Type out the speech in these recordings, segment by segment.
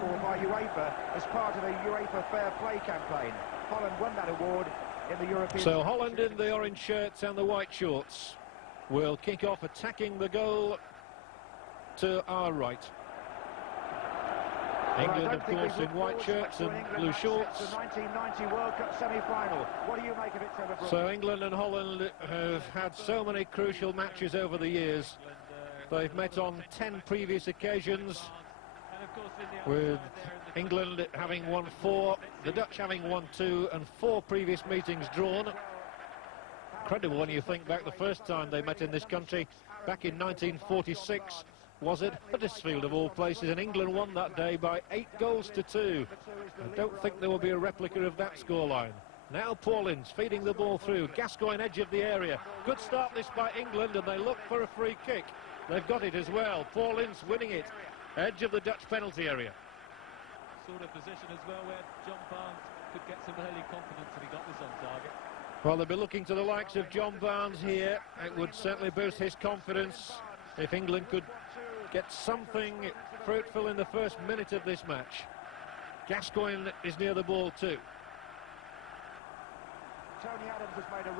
for by UEFA as part of the UEFA Fair Play campaign. Holland won that award in the European... So Holland in the orange shirts and the white shorts will kick off attacking the goal to our right. England, of course, in white shirts and blue shorts. The 1990 World Cup semi-final. What do you make of it, Trevor Brooks? So England and Holland have had so many crucial matches over the years. They've met on 10 previous occasions, with England having won 4, the Dutch having won 2, and 4 previous meetings drawn. Incredible when you think back the first time they met in this country, back in 1946. Was it Huddersfield of all places, and England won that day by 8 goals to 2. I don't think there will be a replica of that scoreline. Now Paulins feeding the ball through. Gascoigne edge of the area. Good start this by England, and they look for a free kick. They've got it as well. Paulins winning it. Edge of the Dutch penalty area. Sort of position as well where John Barnes could get some early confidence if he got this on target. Well, they'll be looking to the likes of John Barnes here. It would certainly boost his confidence if England could get something fruitful in the first minute of this match. Gascoigne is near the ball too.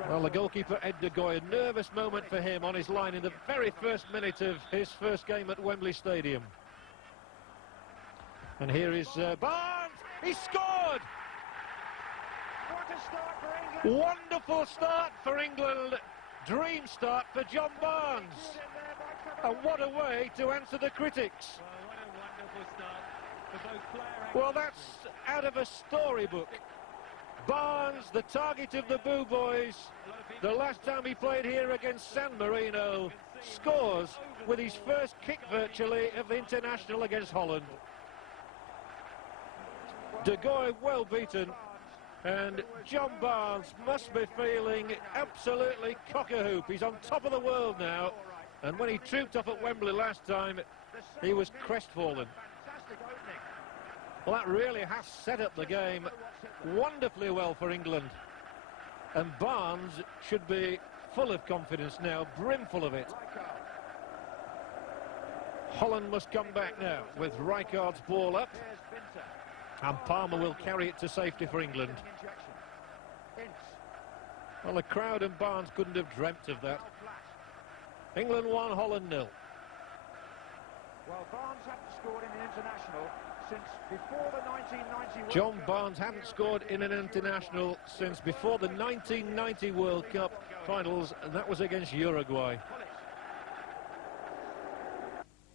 Well, the goalkeeper Ed de Goey, a nervous moment for him on his line in the very first minute of his first game at Wembley Stadium. And here is Barnes. He scored! What a start for England! Wonderful start for England. Dream start for John Barnes. And what a way to answer the critics. Well, what a wonderful start for both player and... Well, that's out of a storybook. Barnes, the target of the Boo Boys, the last time he played here against San Marino, scores with his first kick virtually of the international against Holland. De Goey well beaten, and John Barnes must be feeling absolutely cock-a-hoop. He's on top of the world now, and when he trooped up at Wembley last time, he was crestfallen. Well, that really has set up the game wonderfully well for England. And Barnes should be full of confidence now, brimful of it. Holland must come back now with Rijkaard's ball up. And Palmer will carry it to safety for England. Well, the crowd and Barnes couldn't have dreamt of that. England 1, Holland 0. Well, Barnes hadn't scored in an international since before the 1990 World John Cup. Barnes hadn't scored in an international since before the 1990 World Cup finals, and that was against Uruguay.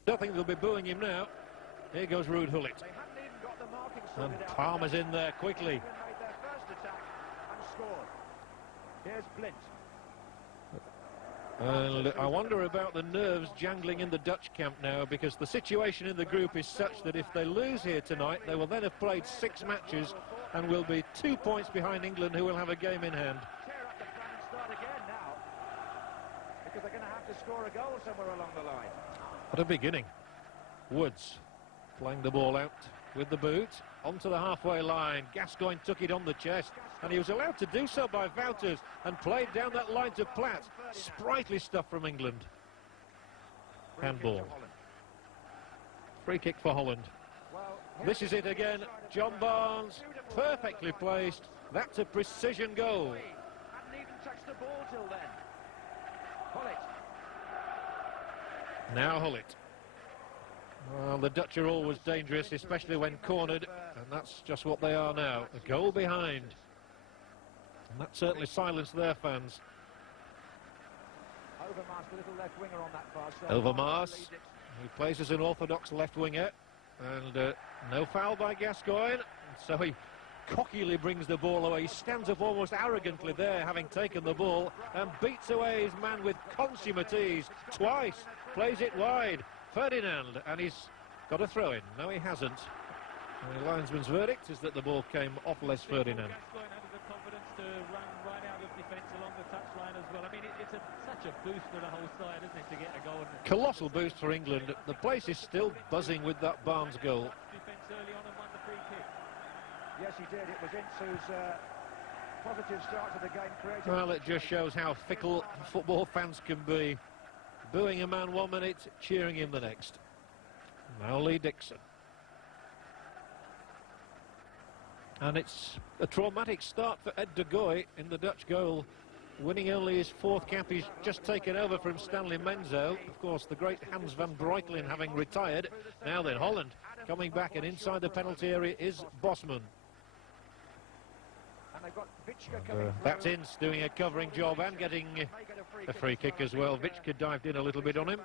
I think they'll be booing him now. Here goes Ruud Gullit. And Palmer's in there quickly. Made their first attack and scored. Here's Blint. And I wonder about the nerves jangling in the Dutch camp now, because the situation in the group is such that if they lose here tonight, they will then have played 6 matches and will be 2 points behind England, who will have a game in hand. Tear up the plan and start again now, because they're going to have to score a goal somewhere along the line. What a beginning. Woods playing the ball out with the boot onto the halfway line. Gascoigne took it on the chest, and he was allowed to do so by Wouters, and played down that line to Platt. Sprightly stuff from England. Handball. Free kick for Holland. This is it again. John Barnes, perfectly placed. That's a precision goal. Hadn't even touched the ball till then. Gullit. Now Gullit. Well, the Dutch are always dangerous, especially when cornered, and that's just what they are now. A goal behind. And that certainly silenced their fans. Overmars, the little left winger on that far side. Overmars, who plays as an orthodox left winger, and no foul by Gascoigne, so he cockily brings the ball away. He stands up almost arrogantly there, having taken the ball, and beats away his man with consummate ease. Twice, plays it wide. Ferdinand, and he's got a throw in. No, he hasn't. And the linesman's verdict is that the ball came off Les Ferdinand. Gascoigne had the confidence to run right out of defence along the touchline as well. I mean, it's such a boost for the whole side, isn't it, to get a goal? Colossal boost for England. The place is still buzzing with that Barnes goal. Defence early on and won the free kick. Yes, he did. It was Insu's positive start to the game. Well, it just shows how fickle football fans can be. Booing a man 1 minute, cheering him the next. Now Lee Dixon. And it's a traumatic start for Ed de Goey in the Dutch goal, winning only his 4th cap. He's just taken over from Stanley Menzo. Of course, the great Hans van Breukelen having retired. Now then, Holland coming back, and inside the penalty area is Bosman. That's Ince doing a covering job and getting a free kick as well. Vichka dived in a little bit on him.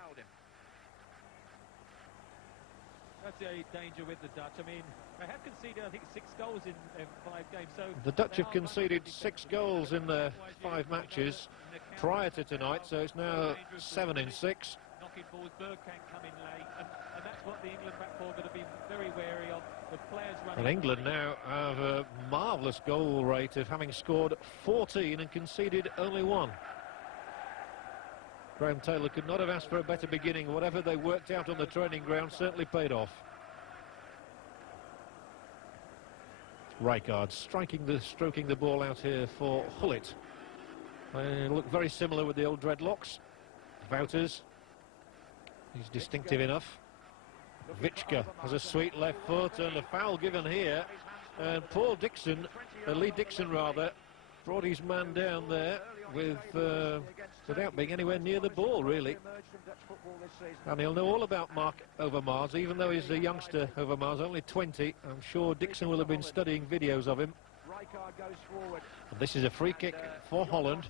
That's the danger with the Dutch. I mean, they have conceded, I think, 6 goals in 5 games. So the Dutch have conceded 6 goals in their 5 matches prior to tonight, so it's now 7 in 6. Knocking balls, Bergkamp coming late, and that's what the England back four are going to be very wary of. The players running. And England now have a marvellous goal rate of having scored 14 and conceded only 1. Graham Taylor could not have asked for a better beginning. Whatever they worked out on the training ground certainly paid off. Rijkaard stroking the ball out here for Gullit. They look very similar with the old dreadlocks. Wouters, he's distinctive enough. Vichka has a sweet left foot, and a foul given here. And Paul Dixon, Lee Dixon rather, brought his man down there without being anywhere near the ball, really. And he'll know all about Mark Overmars, even though he's a youngster, Overmars, only 20. I'm sure Dixon will have been studying videos of him. And this is a free kick for Holland.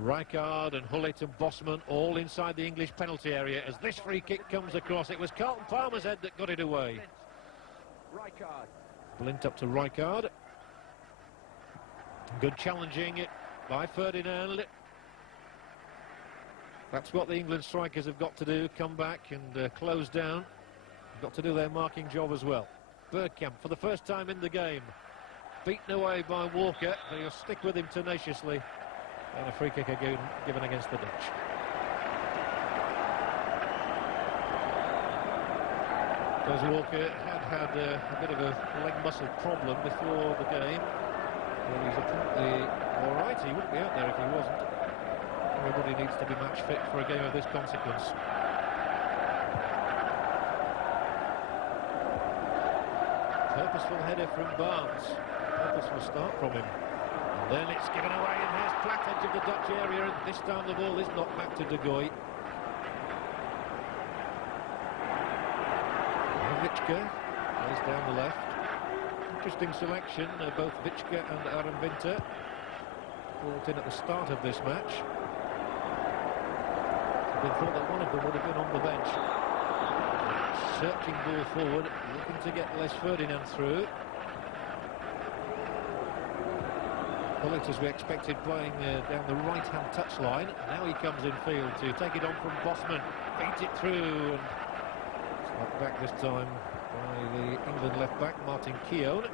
Rijkaard and Gullit and Bosman all inside the English penalty area as this free kick comes across. It was Carlton Palmer's head that got it away. Blint up to Rijkaard. Good challenging by Ferdinand. That's what the England strikers have got to do, come back and close down. Got to do their marking job as well. Bergkamp for the first time in the game. Beaten away by Walker, but he'll stick with him tenaciously. And a free kick again given against the Dutch. Because Walker had a bit of a leg muscle problem before the game. Well, he's apparently all right. He wouldn't be out there if he wasn't. Everybody needs to be match fit for a game of this consequence. Purposeful header from Barnes. Purposeful start from him. And then it's given away, and here's Platt edge of the Dutch area, and this time the ball is knocked back to de Goey. Vichka plays down the left. Interesting selection, both Vichka and Aaron Winter brought in at the start of this match. It's been thought that one of them would have been on the bench. Searching ball forward, looking to get Les Ferdinand through. Gullit, as we expected, playing down the right-hand touchline. Now he comes in field to take it on from Bosman. Feeds it through, and it's knocked back this time by the England left-back, Martin Keown.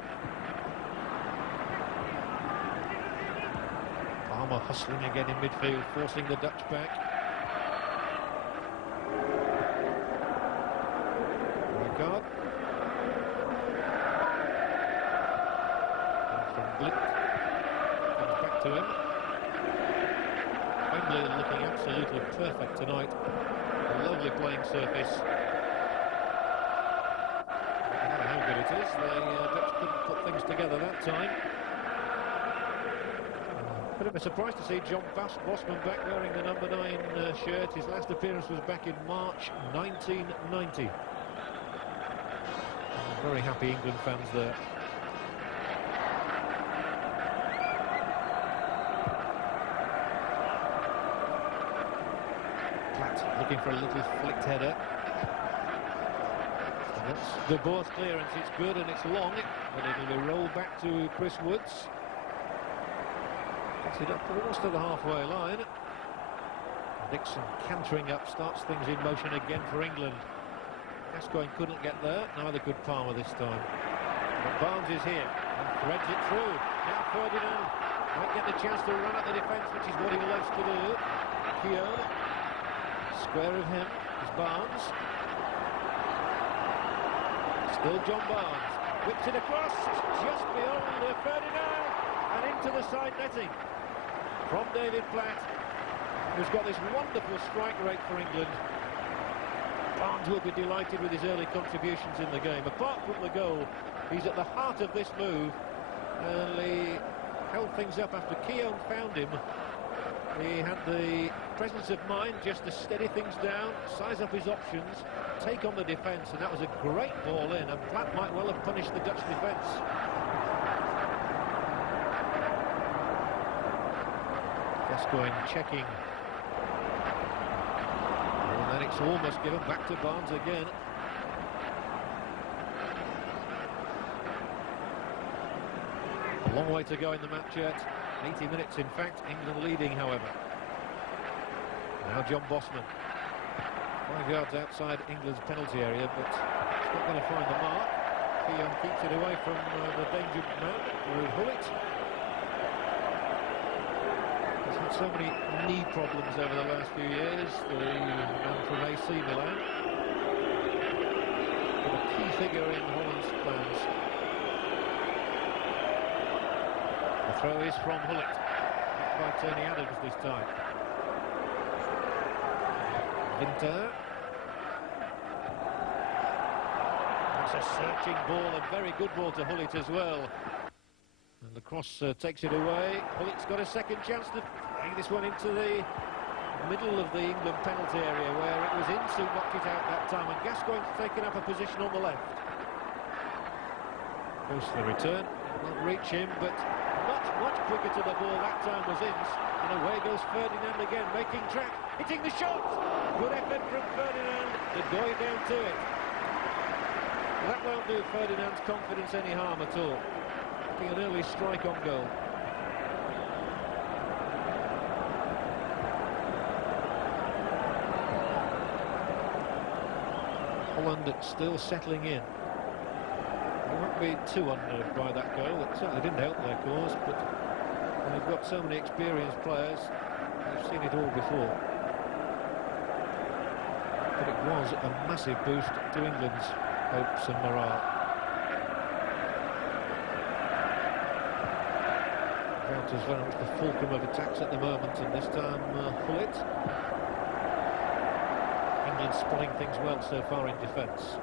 Palmer hustling again in midfield, forcing the Dutch back. Rijkaard. And from Gullit. Comes back to him. Wembley looking absolutely perfect tonight. A lovely playing surface. I don't know how good it is. The Dutch couldn't put things together that time. Bit of a surprise to see John Bosman back wearing the number 9 shirt. His last appearance was back in March 1990. Very happy England fans there. Platt looking for a little flicked header. And that's the Boer's clearance. It's good and it's long, but it'll be rolled back to Chris Woods. Gets it up almost to the halfway line. Dixon cantering up, starts things in motion again for England. Gascoigne couldn't get there, neither could Palmer this time. But Barnes is here and threads it through. Now Ferdinand might get the chance to run at the defence, which is what he loves to do. Keown, square of him is Barnes. Still John Barnes, whips it across, just beyond Ferdinand and into the side netting from David Platt, who's got this wonderful strike rate for England. Barnes will be delighted with his early contributions in the game. Apart from the goal, he's at the heart of this move, and he held things up after Keown found him. He had the presence of mind just to steady things down, size up his options, take on the defence, and that was a great ball in, and Platt might well have punished the Dutch defence. Gascoigne checking. And then it's almost given back to Barnes again. A long way to go in the match yet. 80 minutes, in fact. England leading, however. Now John Bosman. 5 yards outside England's penalty area, but it's not going to find the mark. Keown keeps it away from the danger man, Ruud Gullit. He's had so many knee problems over the last few years, the man from AC Milan. But a key figure in Holland's plans. The throw is from Gullit, not by Tony Adams this time. Winter. It's a searching ball, a very good ball to Gullit as well. And the cross takes it away. Gullit's got a second chance to play this one into the middle of the England penalty area, where it was Ince who knocked it out that time, and Gascoigne's taken up a position on the left. Goes for the return, won't reach him, but much quicker to the ball that time was Ince, and away goes Ferdinand again, making track, hitting the shot. Good effort from Ferdinand, they're going down to it. That won't do Ferdinand's confidence any harm at all. An early strike on goal. Holland still settling in. They won't be too unnerved by that goal. It certainly didn't help their cause, but when they've got so many experienced players, they've seen it all before. But it was a massive boost to England's hopes and morale. Is very much the fulcrum of attacks at the moment, and this time Gullit. England spotting things well so far in defence.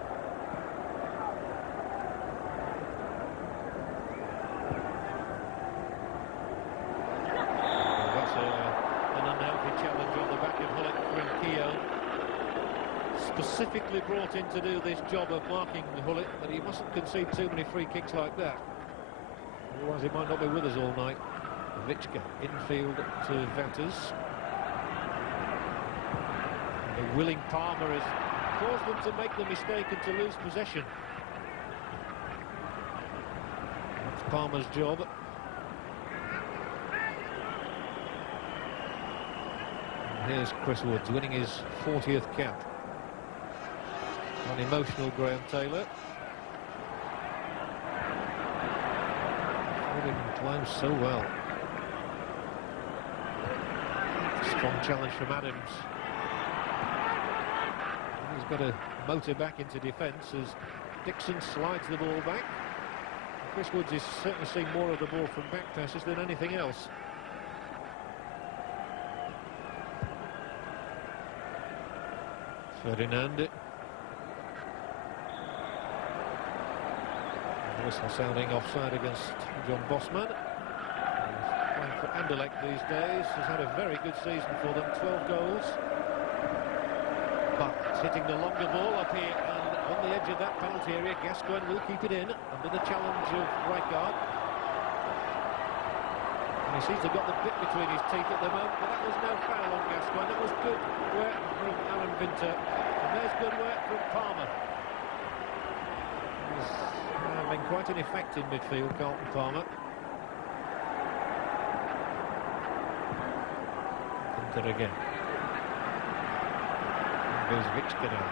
Well, that's an unhealthy challenge on the back of Gullit from Keown. Specifically brought in to do this job of marking Gullit, but he mustn't concede too many free kicks like that. Otherwise he might not be with us all night. Vichka infield to Vatters. The willing Palmer has caused them to make the mistake and to lose possession. That's Palmer's job. And here's Chris Woods winning his 40th cap. An emotional Graham Taylor. Playing so well. Strong challenge from Adams. And he's got to motor back into defence as Dixon slides the ball back. And Chris Woods is certainly seeing more of the ball from back passes than anything else. Ferdinand. Whistle sounding offside against John Bosman. He's playing for Anderlecht these days. Has had a very good season for them, 12 goals. But hitting the longer ball up here, and on the edge of that penalty area, Gascoigne will keep it in under the challenge of Rijkaard. And he seems to have got the bit between his teeth at the moment, but that was no foul on Gascoigne. That was good work from Alan Winter, and there's good work from Palmer. He's having quite an effect in midfield, Carlton Palmer. Winter again. And goes Vichka now.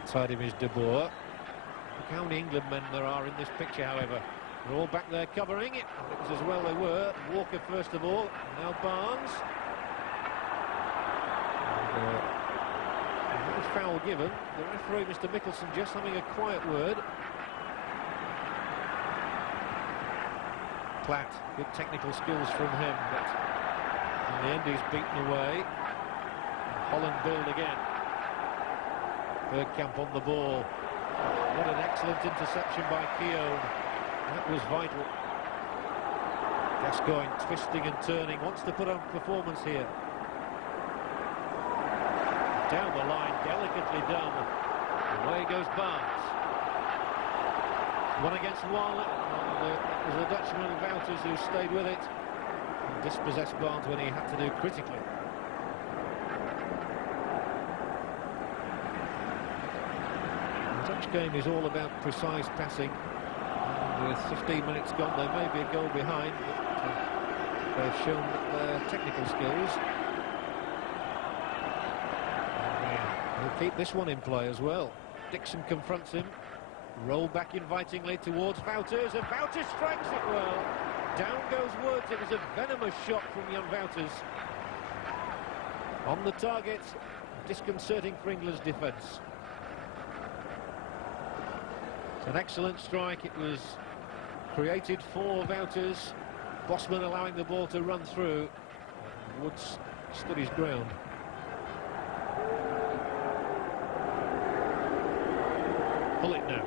Outside him is De Boer. Look how many England men there are in this picture, however. They're all back there covering it. It was as well they were. Walker first of all, now Barnes. And no foul given. The referee, Mr. Mickelson, just having a quiet word. Platt, good technical skills from him, but in the end he's beaten away. Holland build again. Bergkamp on the ball. What an excellent interception by Keown. That was vital. Gascoigne twisting and turning, wants to put on performance here. Down the line, delicately done. Away goes Barnes. One against one. It was the Dutchman Wouters who stayed with it and dispossessed Barnes when he had to do critically. The Dutch game is all about precise passing. And with 15 minutes gone, there may be a goal behind, but they've shown their technical skills. He'll keep this one in play as well. Dixon confronts him. Roll back invitingly towards Wouters, and Wouters strikes it well. Down goes Woods. It was a venomous shot from young Wouters. On the target, disconcerting for England's defence. It's an excellent strike. It was created for Wouters. Bosman allowing the ball to run through. Woods stood his ground. Gullit now.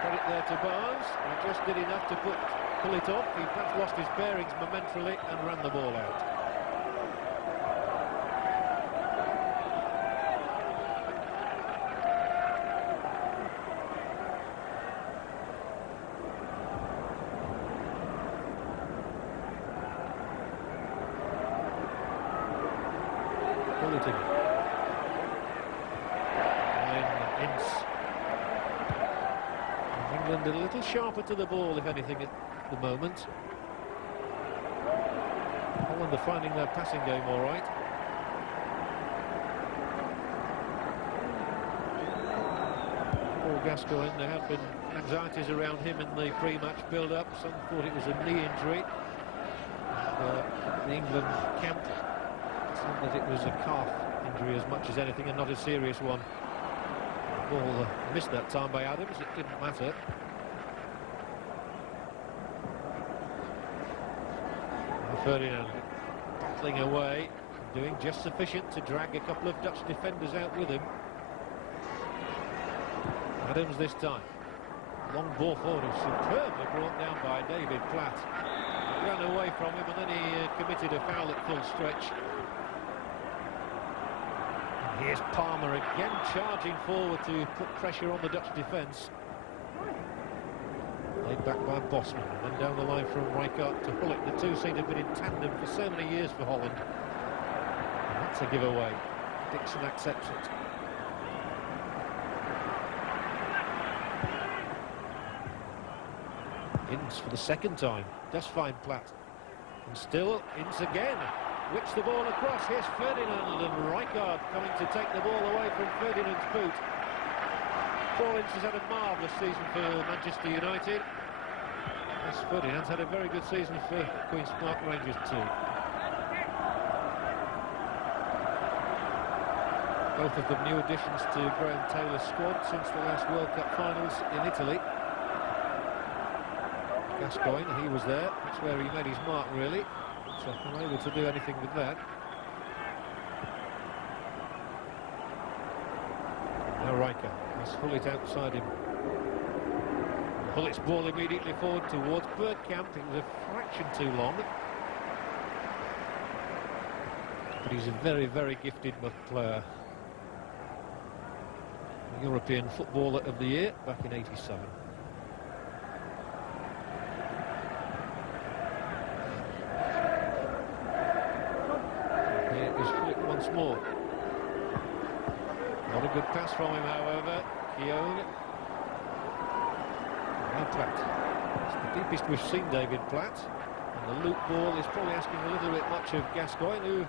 Credit there to Barnes. He just did enough to put Gullit off. He perhaps lost his bearings momentarily and ran the ball out. England a little sharper to the ball, if anything, at the moment. Holland are finding their passing game all right. Paul Gascoigne, there had been anxieties around him in the pre-match build-up. Some thought it was a knee injury. The England camp said that it was a calf injury as much as anything, and not a serious one. The ball missed that time by Adams. It didn't matter. Ferdinand battling away, doing just sufficient to drag a couple of Dutch defenders out with him. Adams this time. Long ball forward, superbly brought down by David Platt. He ran away from him, and then he committed a foul at full stretch. And here's Palmer again charging forward to put pressure on the Dutch defence. Laid back by Bosman, and then down the line from Rijkaard to Gullit. The two seem to have been in tandem for so many years for Holland. And that's a giveaway. Dixon accepts it. Ince for the second time. Does find Platt. And still Ince again. Whips the ball across. Here's Ferdinand, and Rijkaard coming to take the ball away from Ferdinand's boot. Paul Ince has had a marvellous season for Manchester United. Yes, Ferdinand's had a very good season for Queen's Park Rangers too. Both of them new additions to Graham Taylor's squad since the last World Cup finals in Italy. Gascoigne, he was there. That's where he made his mark, really. So unable to do anything with that. Now Rijkaard has Gullit outside him. Gullit's ball immediately forward towards Bergkamp. It was a fraction too long. But he's a very, very gifted player. European Footballer of the Year back in '87. Here is Gullit once more. Not a good pass from him, however. Keown. Now Platt. It's the deepest we've seen David Platt. And the loop ball is probably asking a little bit much of Gascoigne, who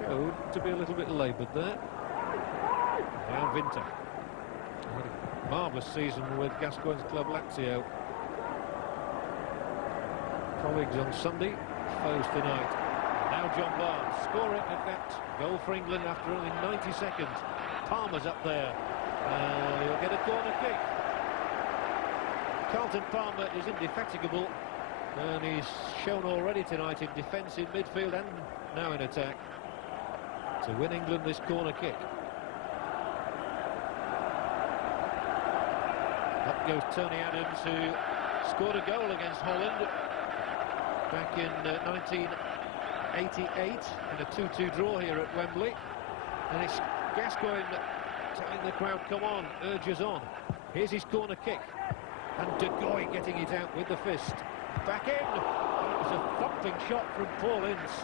showed to be a little bit laboured there. Now Winter. Had a marvellous season with Gascoigne's club Lazio. Colleagues on Sunday, foes tonight. Now John Barnes scoring at that goal for England after only 90 seconds. Palmer's up there. He'll get a corner kick. Carlton Palmer is indefatigable, and he's shown already tonight in defence, in midfield and now in attack, to win England this corner kick. Up goes Tony Adams, who scored a goal against Holland back in 1988 in a 2-2 draw here at Wembley. And it's Gascoigne telling the crowd, come on, urges on. Here's his corner kick. And De Goey getting it out with the fist. Back in. It was a thumping shot from Paul Ince.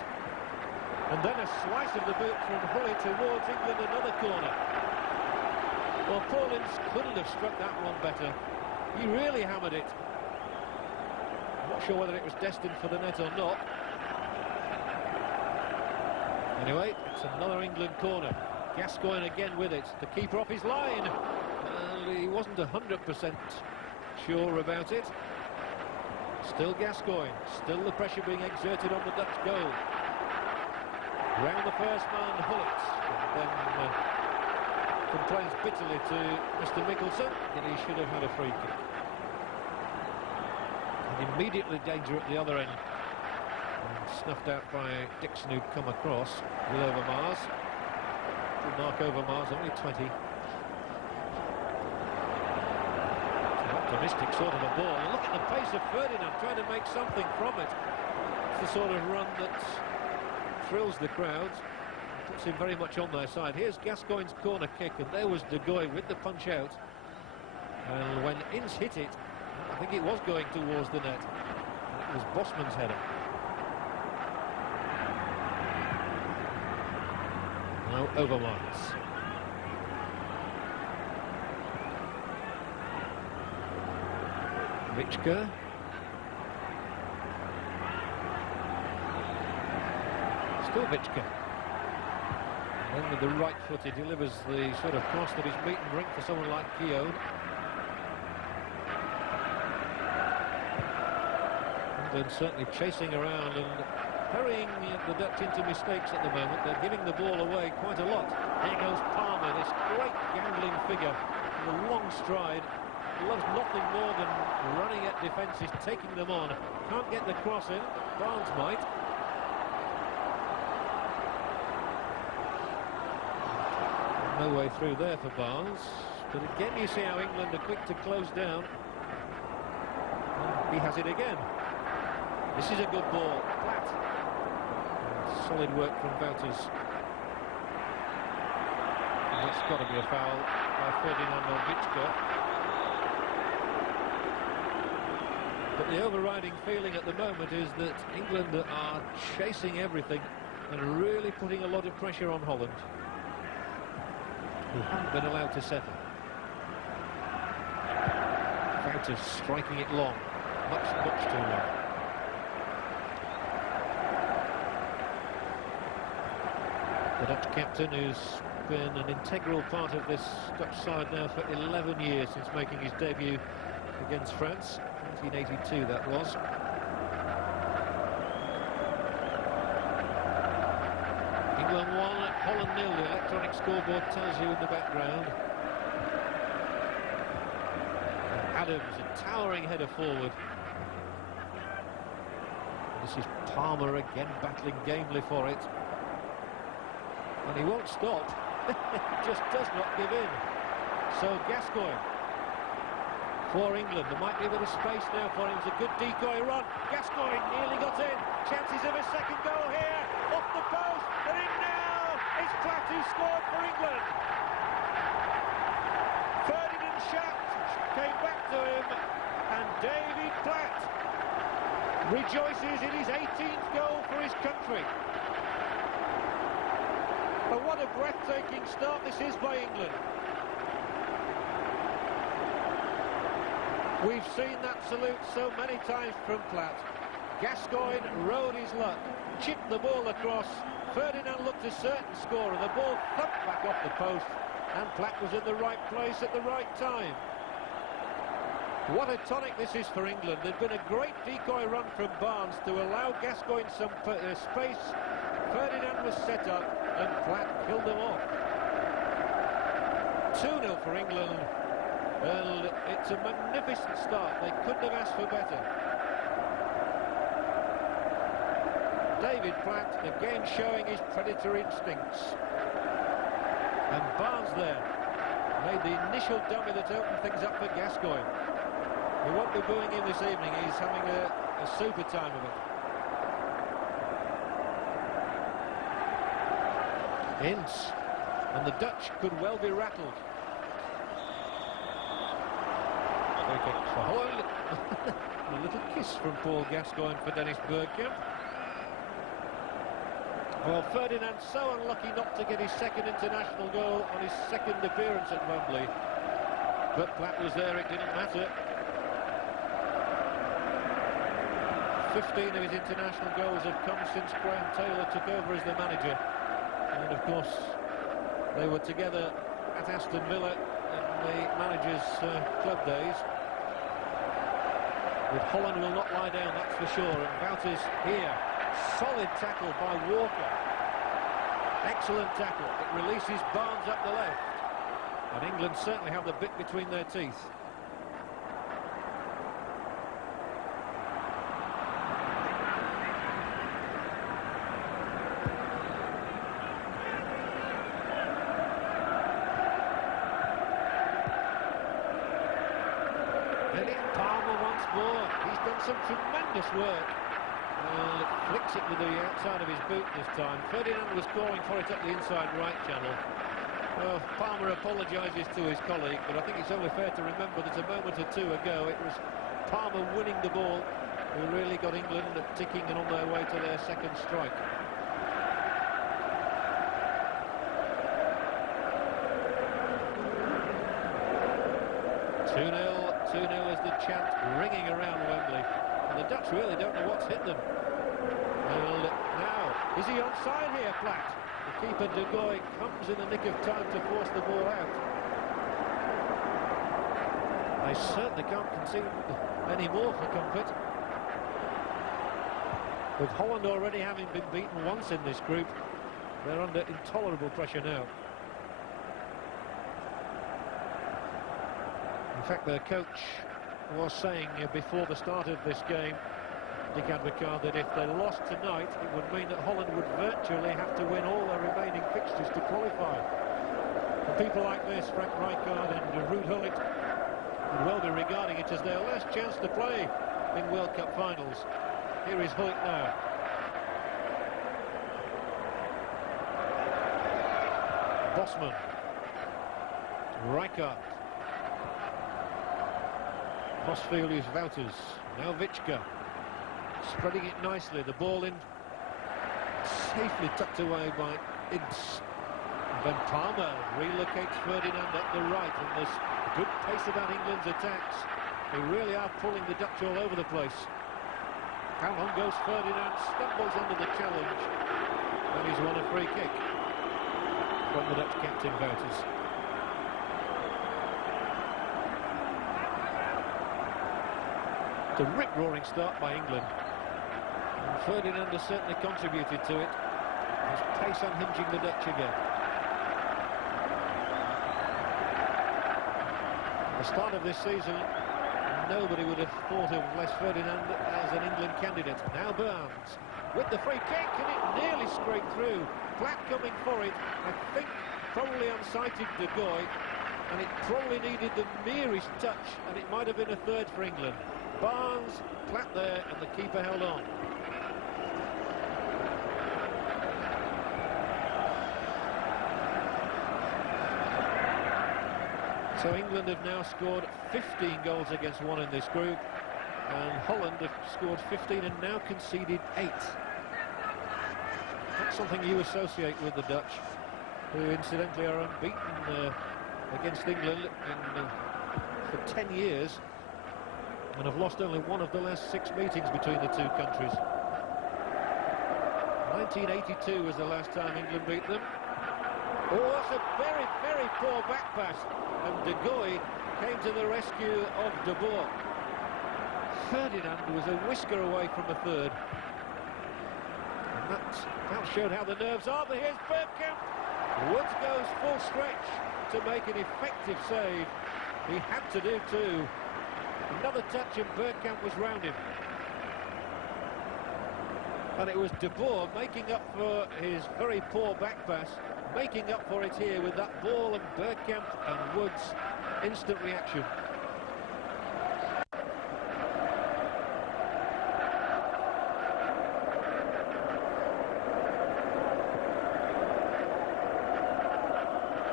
And then a slice of the boot from Gullit towards England, another corner. Well, Paul Ince couldn't have struck that one better. He really hammered it. I'm not sure whether it was destined for the net or not. Anyway, it's another England corner. Gascoigne again with it. The keeper off his line. And he wasn't 100% sure about it. Still Gascoigne. Still the pressure being exerted on the Dutch goal. Round the first man, Gullit. And then complains bitterly to Mr. Mickelson that he should have had a free kick. And immediately danger at the other end. And snuffed out by Dixon, who'd come across with Overmars. Mark Overmars, only 20. It's an optimistic sort of a ball. And look at the pace of Ferdinand, trying to make something from it. It's the sort of run that thrills the crowds, puts him very much on their side. Here's Gascoigne's corner kick, and there was De Goey with the punch out. And when Ince hit it, I think it was going towards the net. And it was Bosman's header. Now Overmars. Richke. Still Richke. And then with the right foot he delivers the sort of cross that is meat and drink for someone like Keown. England certainly chasing around and hurrying the Dutch into mistakes at the moment. They're giving the ball away quite a lot. Here goes Palmer, this great gambling figure with a long stride. He loves nothing more than running at defences, taking them on. Can't get the cross in. Barnes might. No way through there for Barnes. But again, you see how England are quick to close down. And he has it again. This is a good ball. Platt. Solid work from Wouters. That's got to be a foul by Ferdinand on Richke. But the overriding feeling at the moment is that England are chasing everything and really putting a lot of pressure on Holland, who haven't been allowed to settle. Wouters striking it long, much too long. The Dutch captain, who's been an integral part of this Dutch side now for 11 years since making his debut against France, 1982 that was. England 1, Holland 0, the electronic scoreboard tells you in the background. And Adams, a towering header forward. This is Palmer again battling gamely for it. And he won't stop. He just does not give in. So Gascoigne for England. There might be a bit of space now for him. It's a good decoy run. Gascoigne nearly got in. Chances of a second goal here. Off the post. And in now. It's Platt who scored for England. Ferdinand Schacht came back to him. And David Platt rejoices in his 18th goal for his country. But what a breathtaking start this is by England. We've seen that salute so many times from Platt. Gascoigne rode his luck, chipped the ball across. Ferdinand looked a certain scorer. The ball thumped back off the post, and Platt was in the right place at the right time. What a tonic this is for England. There'd been a great decoy run from Barnes to allow Gascoigne some space. Ferdinand was set up, and Platt killed them off. 2-0 for England. Well, it's a magnificent start. They couldn't have asked for better. David Platt again showing his predatory instincts. And Barnes there made the initial dummy that opened things up for Gascoigne. He won't be booing him this evening. He's having a super time of it. Ince. And the Dutch could well be rattled. Okay, for Holland. A little kiss from Paul Gascoigne for Dennis Bergkamp. Well, Ferdinand so unlucky not to get his second international goal on his second appearance at Wembley. But Platt was there, it didn't matter. 15 of his international goals have come since Graham Taylor took over as the manager. And of course, they were together at Aston Villa in the manager's club days. But Holland will not lie down, that's for sure. And Wouters here. Solid tackle by Walker. Excellent tackle. It releases Barnes up the left. And England certainly have the bit between their teeth. And it's Palmer once more. He's done some tremendous work. Flicks it with the outside of his boot this time. Ferdinand was calling for it up the inside right channel. Well, Palmer apologises to his colleague, but I think it's only fair to remember that a moment or two ago it was Palmer winning the ball who really got England ticking and on their way to their second strike. Two 2-0 as the chant ringing around Wembley. And the Dutch really don't know what's hit them. Well, now, is he onside here, Platt? The keeper, De Goey, comes in the nick of time to force the ball out. They certainly can't concede any more for comfort. With Holland already having been beaten once in this group, they're under intolerable pressure now. In fact, their coach was saying before the start of this game, Dick Advocaat, that if they lost tonight, it would mean that Holland would virtually have to win all their remaining fixtures to qualify. For people like this, Frank Rijkaard and Ruud Gullit would well be regarding it as their last chance to play in World Cup finals. Here is Gullit now. Bosman. Rijkaard. Crossfield is Wouters. Now Vichka. Spreading it nicely. The ball in. Safely tucked away by Ince. And then Palmer relocates Ferdinand up the right. And there's good pace about England's attacks. They really are pulling the Dutch all over the place. How long goes Ferdinand? Stumbles under the challenge. And he's won a free kick from the Dutch captain Wouters. A rip-roaring start by England. And Ferdinand has certainly contributed to it. His pace unhinging the Dutch again. At the start of this season, nobody would have thought of Les Ferdinand as an England candidate. Now Barnes with the free kick, and it nearly scraped through. Platt coming for it. I think probably unsighted De Goey, and it probably needed the merest touch, and it might have been a third for England. Barnes, Platt there, and the keeper held on. So England have now scored 15 goals against 1 in this group, and Holland have scored 15 and now conceded 8. Not something you associate with the Dutch, who incidentally are unbeaten against England for 10 years. And have lost only one of the last 6 meetings between the two countries. 1982 was the last time England beat them. Oh, that's a very, very poor back pass. And De Goey came to the rescue of De Boer. Ferdinand was a whisker away from a third. And that showed how the nerves are. But here's Bergkamp. Woods goes full stretch to make an effective save. he had to do too. Another touch and Bergkamp was round him. And it was De Boer making up for his very poor back pass, making up for it here with that ball, and Bergkamp and Woods' instant reaction.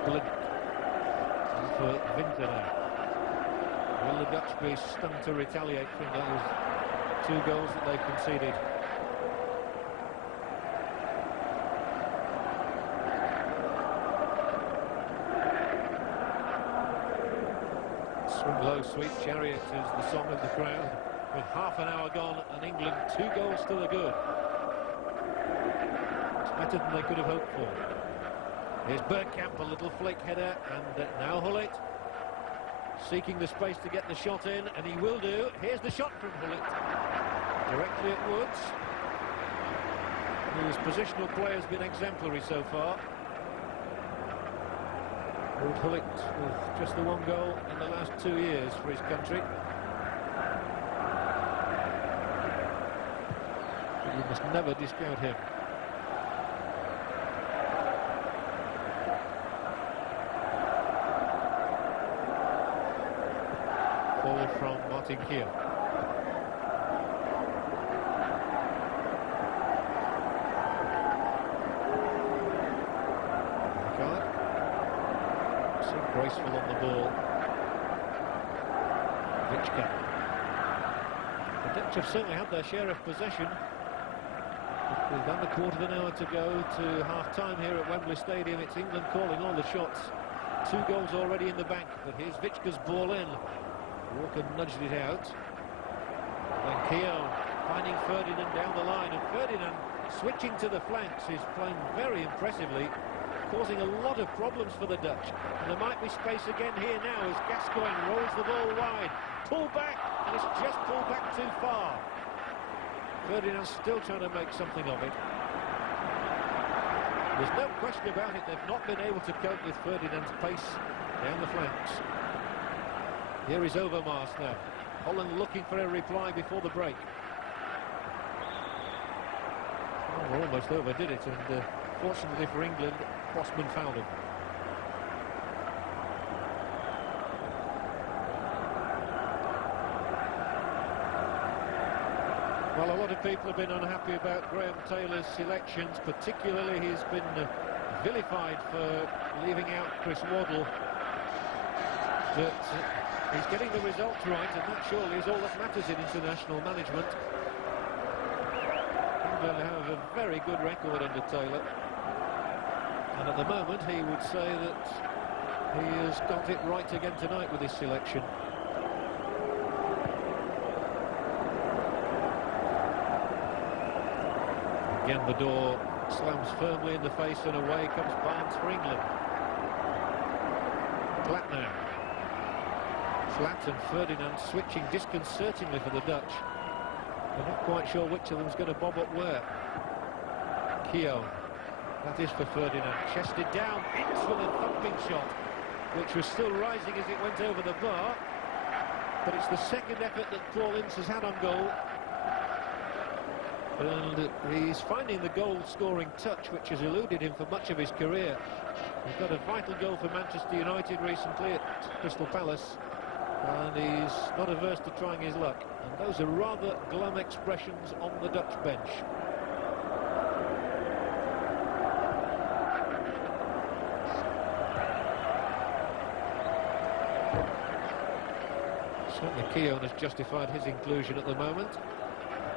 Gullit for Winter now. Will the Dutch be stung to retaliate from those 2 goals that they've conceded? Swing low, sweet chariot is the song of the crowd. With half an hour gone and England 2 goals to the good. It's better than they could have hoped for. Here's Bergkamp, a little flick header, and now Gullit seeking the space to get the shot in, and he will do. Here's the shot from Gullit, directly at Woods, whose positional play has been exemplary so far. Ruud Gullit with just the 1 goal in the last 2 years for his country. But you must never discount him. Ball from Martin Keown. Rijkaard. So graceful on the ball. Bergkamp. The Dutch have certainly had their share of possession. With under a quarter of an hour to go to half-time here at Wembley Stadium, it's England calling all the shots. 2 goals already in the bank, but here's Witschke's ball in. Walker nudged it out. Then Keown finding Ferdinand down the line, and Ferdinand switching to the flanks is playing very impressively, causing a lot of problems for the Dutch. And there might be space again here now as Gascoigne rolls the ball wide. Pull back, and it's just pulled back too far. Ferdinand's still trying to make something of it. There's no question about it, they've not been able to cope with Ferdinand's pace down the flanks. Here is Overmars now. Holland looking for a reply before the break. Oh, almost overdid it, and fortunately for England, Crossman fouled him. Well, a lot of people have been unhappy about Graham Taylor's selections, particularly he's been vilified for leaving out Chris Waddle. But he's getting the results right, and that surely is all that matters in international management. England have a very good record under Taylor, and at the moment he would say that he has got it right again tonight with his selection. Again, the door slams firmly in the face, and away comes Barnes for England. Platt now. Platt and Ferdinand switching disconcertingly for the Dutch. They're not quite sure which of them is going to bob up where. Keown. That is for Ferdinand. Chested down. Ince with a thumping shot, which was still rising as it went over the bar. But it's the second effort that Paul Ince has had on goal. And he's finding the goal-scoring touch, which has eluded him for much of his career. He's got a vital goal for Manchester United recently at Crystal Palace, and he's not averse to trying his luck. And those are rather glum expressions on the Dutch bench. Certainly Keown has justified his inclusion at the moment,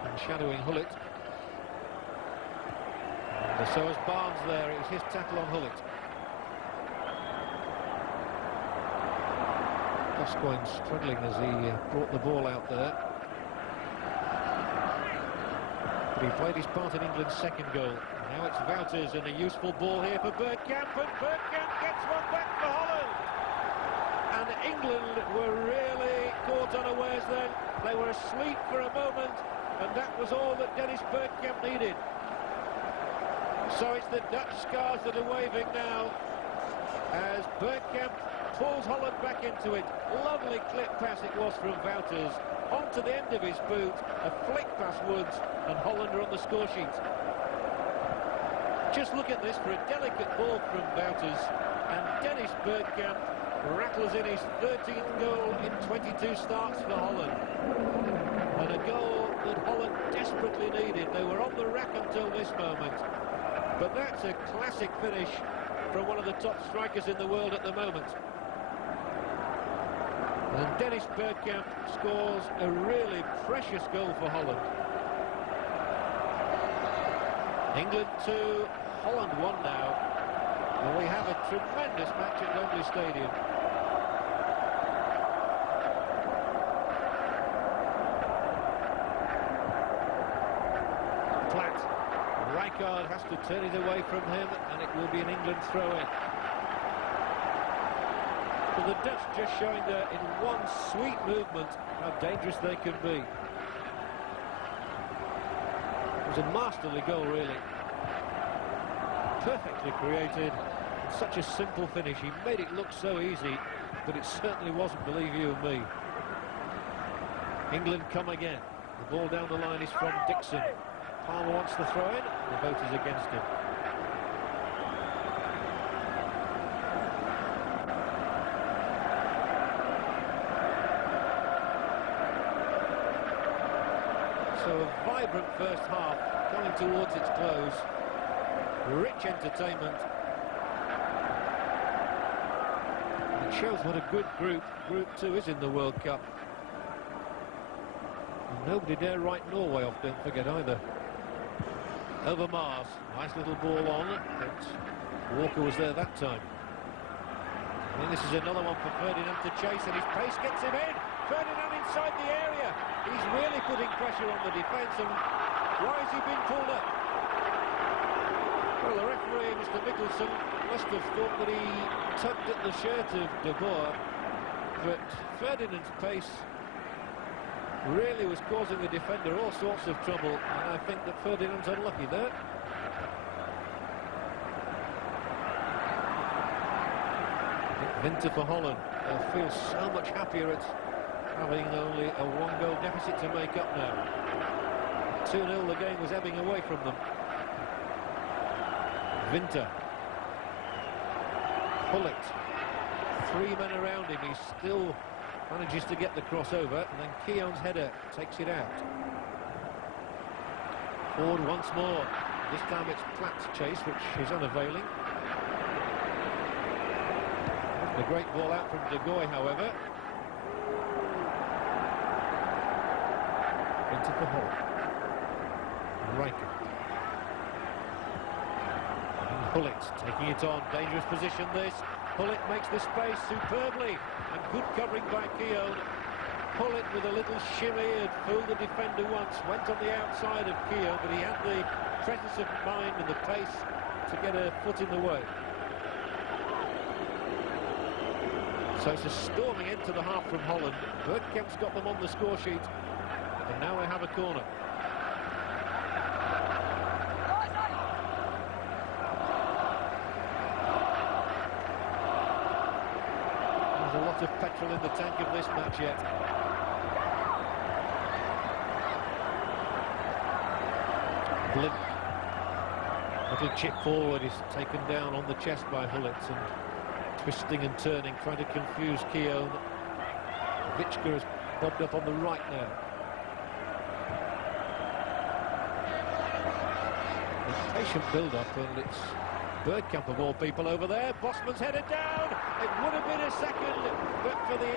and shadowing Gullit. And so has Barnes there. It was his tackle on Gullit. Gascoigne struggling as he brought the ball out there. But he played his part in England's second goal. Now it's Wouters, and a useful ball here for Bergkamp, and Bergkamp gets one back for Holland. And England were really caught unawares then. They were asleep for a moment, and that was all that Dennis Bergkamp needed. So it's the Dutch scars that are waving now, as Bergkamp pulls Holland back into it. Lovely clip pass it was from Wouters. Onto the end of his boot, a flick past Woods, and Holland are on the score sheet. Just look at this for a delicate ball from Wouters, and Dennis Bergkamp rattles in his 13th goal in 22 starts for Holland. And a goal that Holland desperately needed. They were on the rack until this moment. But that's a classic finish from one of the top strikers in the world at the moment. And Dennis Bergkamp scores a really precious goal for Holland. England 2, Holland 1 now. And we have a tremendous match at Wembley Stadium. Platt. Rijkaard has to turn it away from him, and it will be an England throw-in. But the Dutch just showing there in one sweet movement how dangerous they can be. It was a masterly goal, really. Perfectly created. Such a simple finish. He made it look so easy, but it certainly wasn't, believe you and me. England come again. The ball down the line is from Dixon. Palmer wants the throw-in. The vote is against him. So a vibrant first half coming towards its close. Rich entertainment. It shows what a good group Group 2 is in the World Cup. And nobody dare write Norway off, don't forget either. Over Mars, nice little ball on, but Walker was there that time. And this is another one for Ferdinand to chase, and his pace gets him in. Ferdinand inside the area. He's really putting pressure on the defence, and why has he been pulled up? Well, the referee, Mr. Mickelson, must have thought that he tugged at the shirt of De Boer, but Ferdinand's pace really was causing the defender all sorts of trouble, and I think that Ferdinand's unlucky there. Winter for Holland. They'll feel so much happier at having only a one-goal deficit to make up now. 2-0, the game was ebbing away from them. Winter. Gullit. 3 men around him. He still manages to get the crossover, and then Keown's header takes it out. Forward once more. This time it's Platt's chase, which is unavailing. A great ball out from De Goey, however. Into the hole. Rijkaard. And Gullit taking it on. Dangerous position this. Gullit makes the space superbly. And good covering by Keown. Gullit with a little shimmy had fooled the defender once. Went on the outside of Keown, but he had the presence of mind and the pace to get a foot in the way. So it's a storming end to the half from Holland. Bergkamp's got them on the score sheet. And now they have a corner. There's a lot of petrol in the tank of this match yet. Blimp. Little chip forward is taken down on the chest by Gullit, and twisting and turning, trying to confuse Keown. Vichka has bobbed up on the right now. A patient build-up, and it's Bergkamp of all people over there. Bosman's headed down. It would have been a second, but for the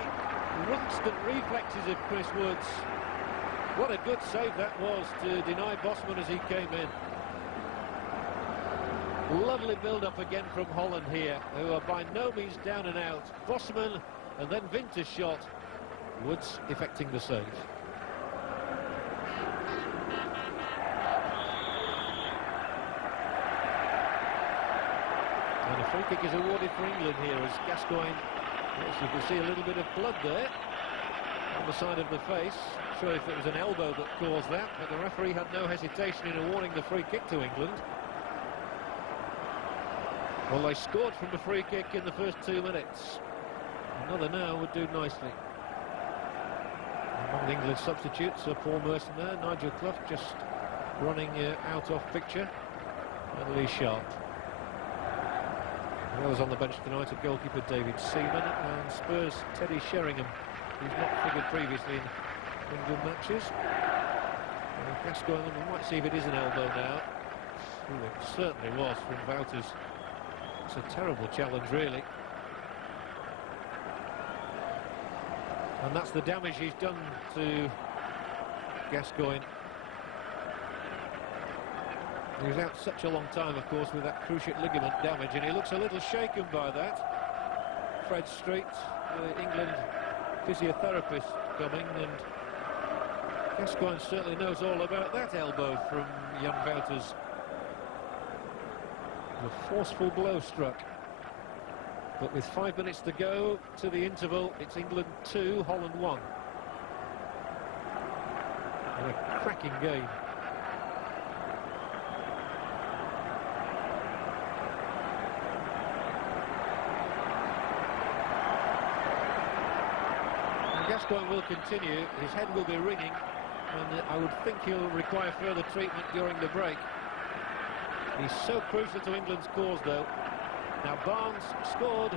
instant reflexes of Chris Woods. What a good save that was to deny Bosman as he came in. Lovely build-up again from Holland here, who are by no means down and out. Bosman and then Winter's shot. Woods effecting the save. And a free kick is awarded for England here as Gascoigne, yes, you can see a little bit of blood there on the side of the face. Not sure if it was an elbow that caused that, but the referee had no hesitation in awarding the free kick to England. Well, they scored from the free kick in the first 2 minutes. Another now would do nicely. Among the England substitutes, Paul Merson there, Nigel Clough just running out of picture, and Lee Sharp. Well, was on the bench tonight a goalkeeper David Seaman, and Spurs Teddy Sheringham, who's not figured previously in England matches. Gascoigne, we might see if it is an elbow now. Ooh, it certainly was from Wouters. It's a terrible challenge, really. And that's the damage he's done to Gascoigne. He was out such a long time, of course, with that cruciate ligament damage, and he looks a little shaken by that. Fred Street, England physiotherapist, coming, and Gascoigne certainly knows all about that elbow from Jan Wouters. A forceful blow struck. But with 5 minutes to go to the interval, it's England 2, Holland 1. And a cracking game. And Gascoigne will continue, his head will be ringing, and I would think he'll require further treatment during the break. He's so crucial to England's cause, though. Now Barnes scored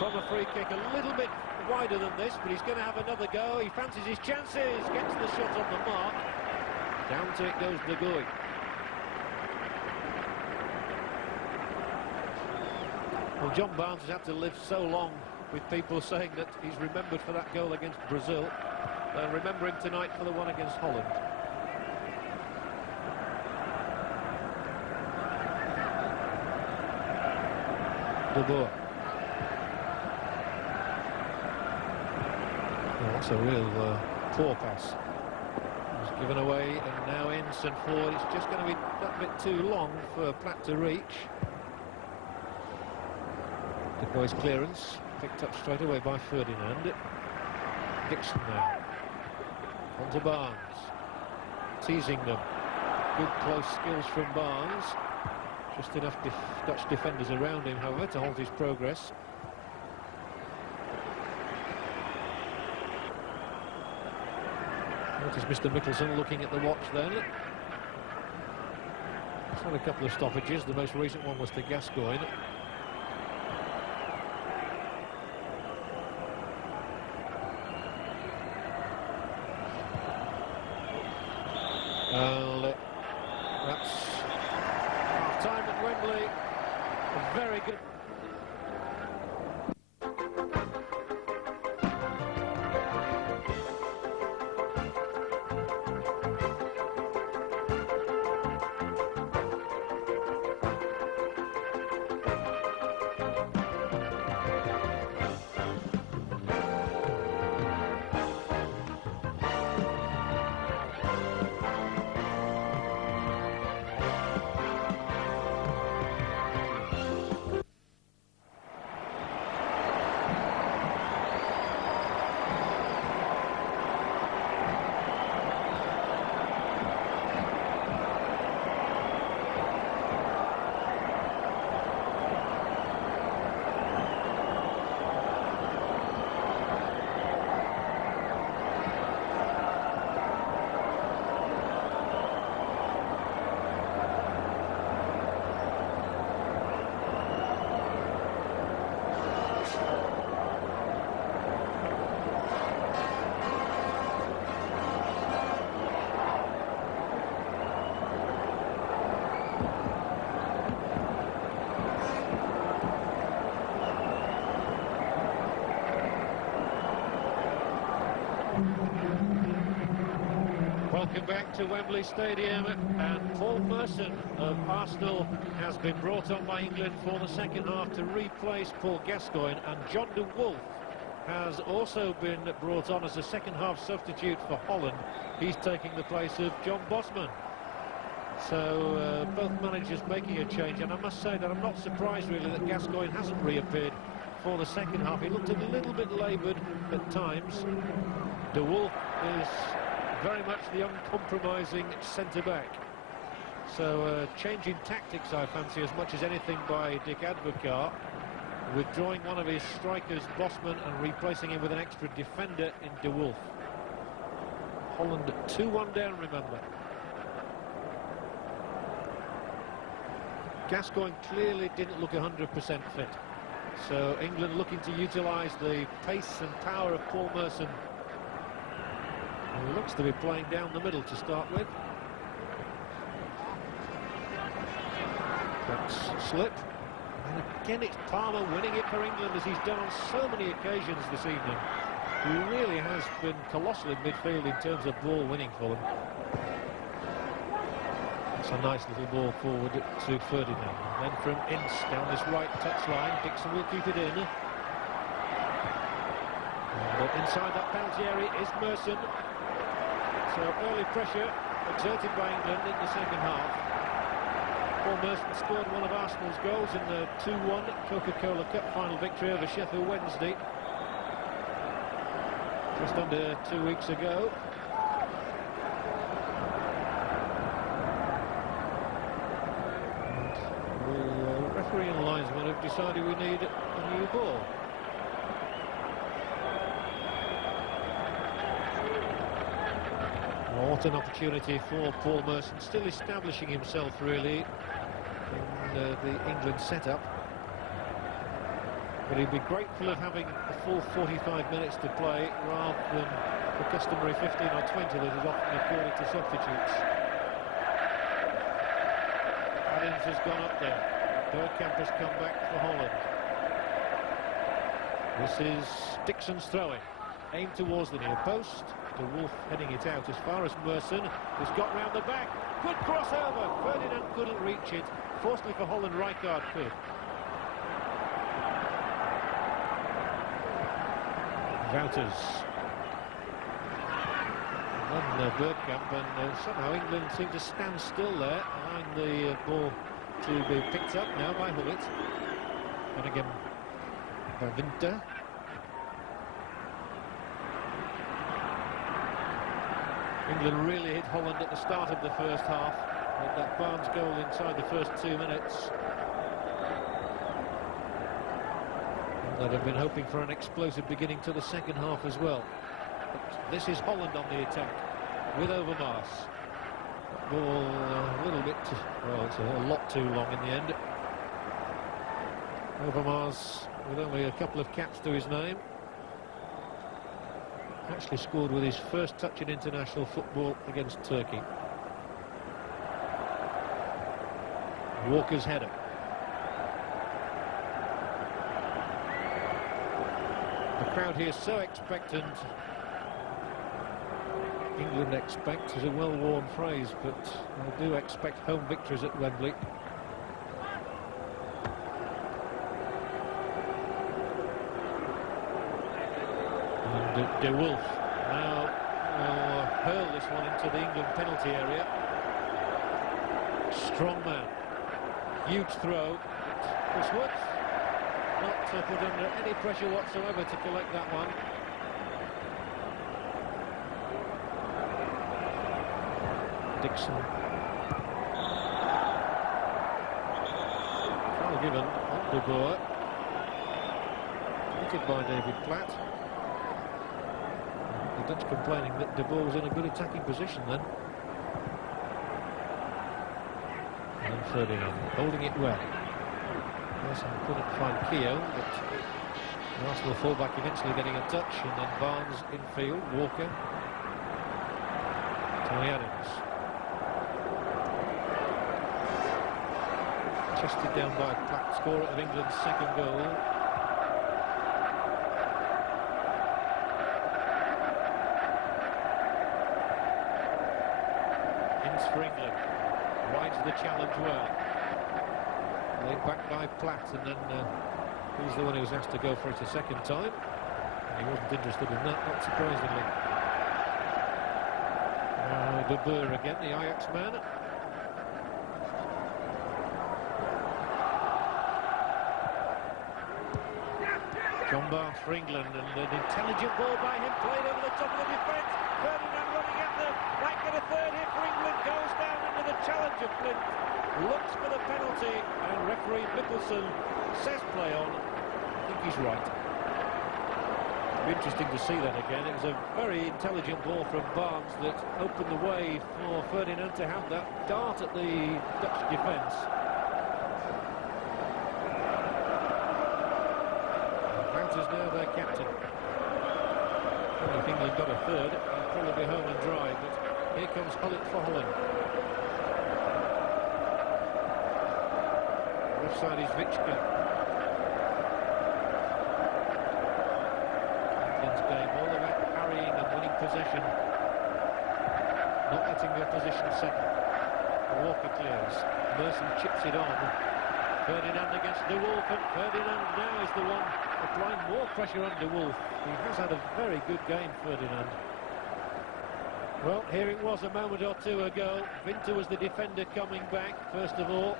from a free kick a little bit wider than this, but he's going to have another go. He fancies his chances, gets the shot on the mark. Down to it goes Nagui. Well, John Barnes has had to live so long with people saying that he's remembered for that goal against Brazil. They'll remember him tonight for the one against Holland. De Boer. Oh, that's a real poor pass. It was given away, and now Ensign forward. It's just going to be that bit too long for Platt to reach. De Boer's clearance picked up straight away by Ferdinand. Dixon now. On to Barnes. Teasing them. Good close skills from Barnes. Just enough Dutch defenders around him, however, to halt his progress. Notice Mr. Mickelson looking at the watch then. He's had a couple of stoppages. The most recent one was to Gascoigne. Well, that's half-time at Wembley. A very good... Welcome back to Wembley Stadium, and Paul Merson of Arsenal has been brought on by England for the second half to replace Paul Gascoigne, and John de Wolf has also been brought on as a second half substitute for Holland. He's taking the place of John Bosman. So both managers making a change, and I must say that I'm not surprised really that Gascoigne hasn't reappeared for the second half. He looked a little bit laboured at times. De Wolf is very much the uncompromising centre-back. So changing tactics, I fancy, as much as anything by Dick Advocaat. withdrawing one of his strikers, Bosman, and replacing him with an extra defender in De Wolf. Holland 2-1 down, remember. Gascoigne clearly didn't look 100% fit. So England looking to utilise the pace and power of Paul Merson. He looks to be playing down the middle to start with. That's slip. And again it's Palmer winning it for England, as he's done on so many occasions this evening. He really has been colossal in midfield in terms of ball winning for them. It's a nice little ball forward to Ferdinand. And then from Ince down this right touchline, Dixon will keep it in. But inside that penalty area is Merson. So early pressure exerted by England in the second half. Paul Merson scored one of Arsenal's goals in the 2-1 Coca-Cola Cup final victory over Sheffield Wednesday just under 2 weeks ago. Referee and linesman have decided we need a new ball. What an opportunity for Paul Merson, still establishing himself really in the England setup. But he'd be grateful of having a full 45 minutes to play rather than the customary 15 or 20 that is often accorded to substitutes. Adams has gone up there. Bergkamp has come back for Holland. This is Dixon's throwing. Aimed towards the near post. De Wolf heading it out as far as Merson, who's got round the back. Good crossover. Ferdinand couldn't reach it. Fortunately for Holland, Rijkaard could. Wouters. And then Bergkamp, and somehow England seem to stand still there, allowing the ball to be picked up now by Gullit. And again, by Winter. England really hit Holland at the start of the first half with that Barnes goal inside the first 2 minutes. And they'd have been hoping for an explosive beginning to the second half as well. But this is Holland on the attack with Overmars. Ball a little bit, well, it's a lot too long in the end. Overmars with only a couple of caps to his name. Actually scored with his first touch in international football against Turkey. Walker's header. The crowd here so expectant. England expect is a well-worn phrase, but I do expect home victories at Wembley. De Wolf now will hurl this one into the England penalty area. Strong man, huge throw. Chris Woods not put under any pressure whatsoever to collect that one. Dixon. Well given on De Boer. Committed by David Platt. The Dutch complaining that De Boer was in a good attacking position then. And then Ferdinand holding it well. Wilson couldn't find Keogh, but the Arsenal fullback eventually getting a touch, and then Barnes infield, Walker. Tony Adams. Chested down by Platt, scorer of England's second goal. For England, rides the challenge well. Laid back by Platt, and then he's the one who was asked to go for it a second time. And he wasn't interested in that, not surprisingly. De Boer again, the Ajax man. John Barnes for England, and an intelligent ball by him, played over the top of the defence. Ferdinand running at them, might get a third hit for England, goes down into the challenge of Flint, looks for the penalty, and referee Mickelson says play on. I think he's right. It'll be interesting to see that again. It was a very intelligent ball from Barnes that opened the way for Ferdinand to have that dart at the Dutch defence. Wouters now their captain. If England got a third, they'd probably be home and dry, but here comes Gullit for Holland. Left side is Vichka. England's game all about carrying and winning possession, not letting the opposition settle. Walker clears. Merson chips it on. Ferdinand against De Wolf, and Ferdinand now is the one applying more pressure on De Wolf. He has had a very good game, Ferdinand. Well, here it was a moment or two ago. Winter was the defender coming back, first of all.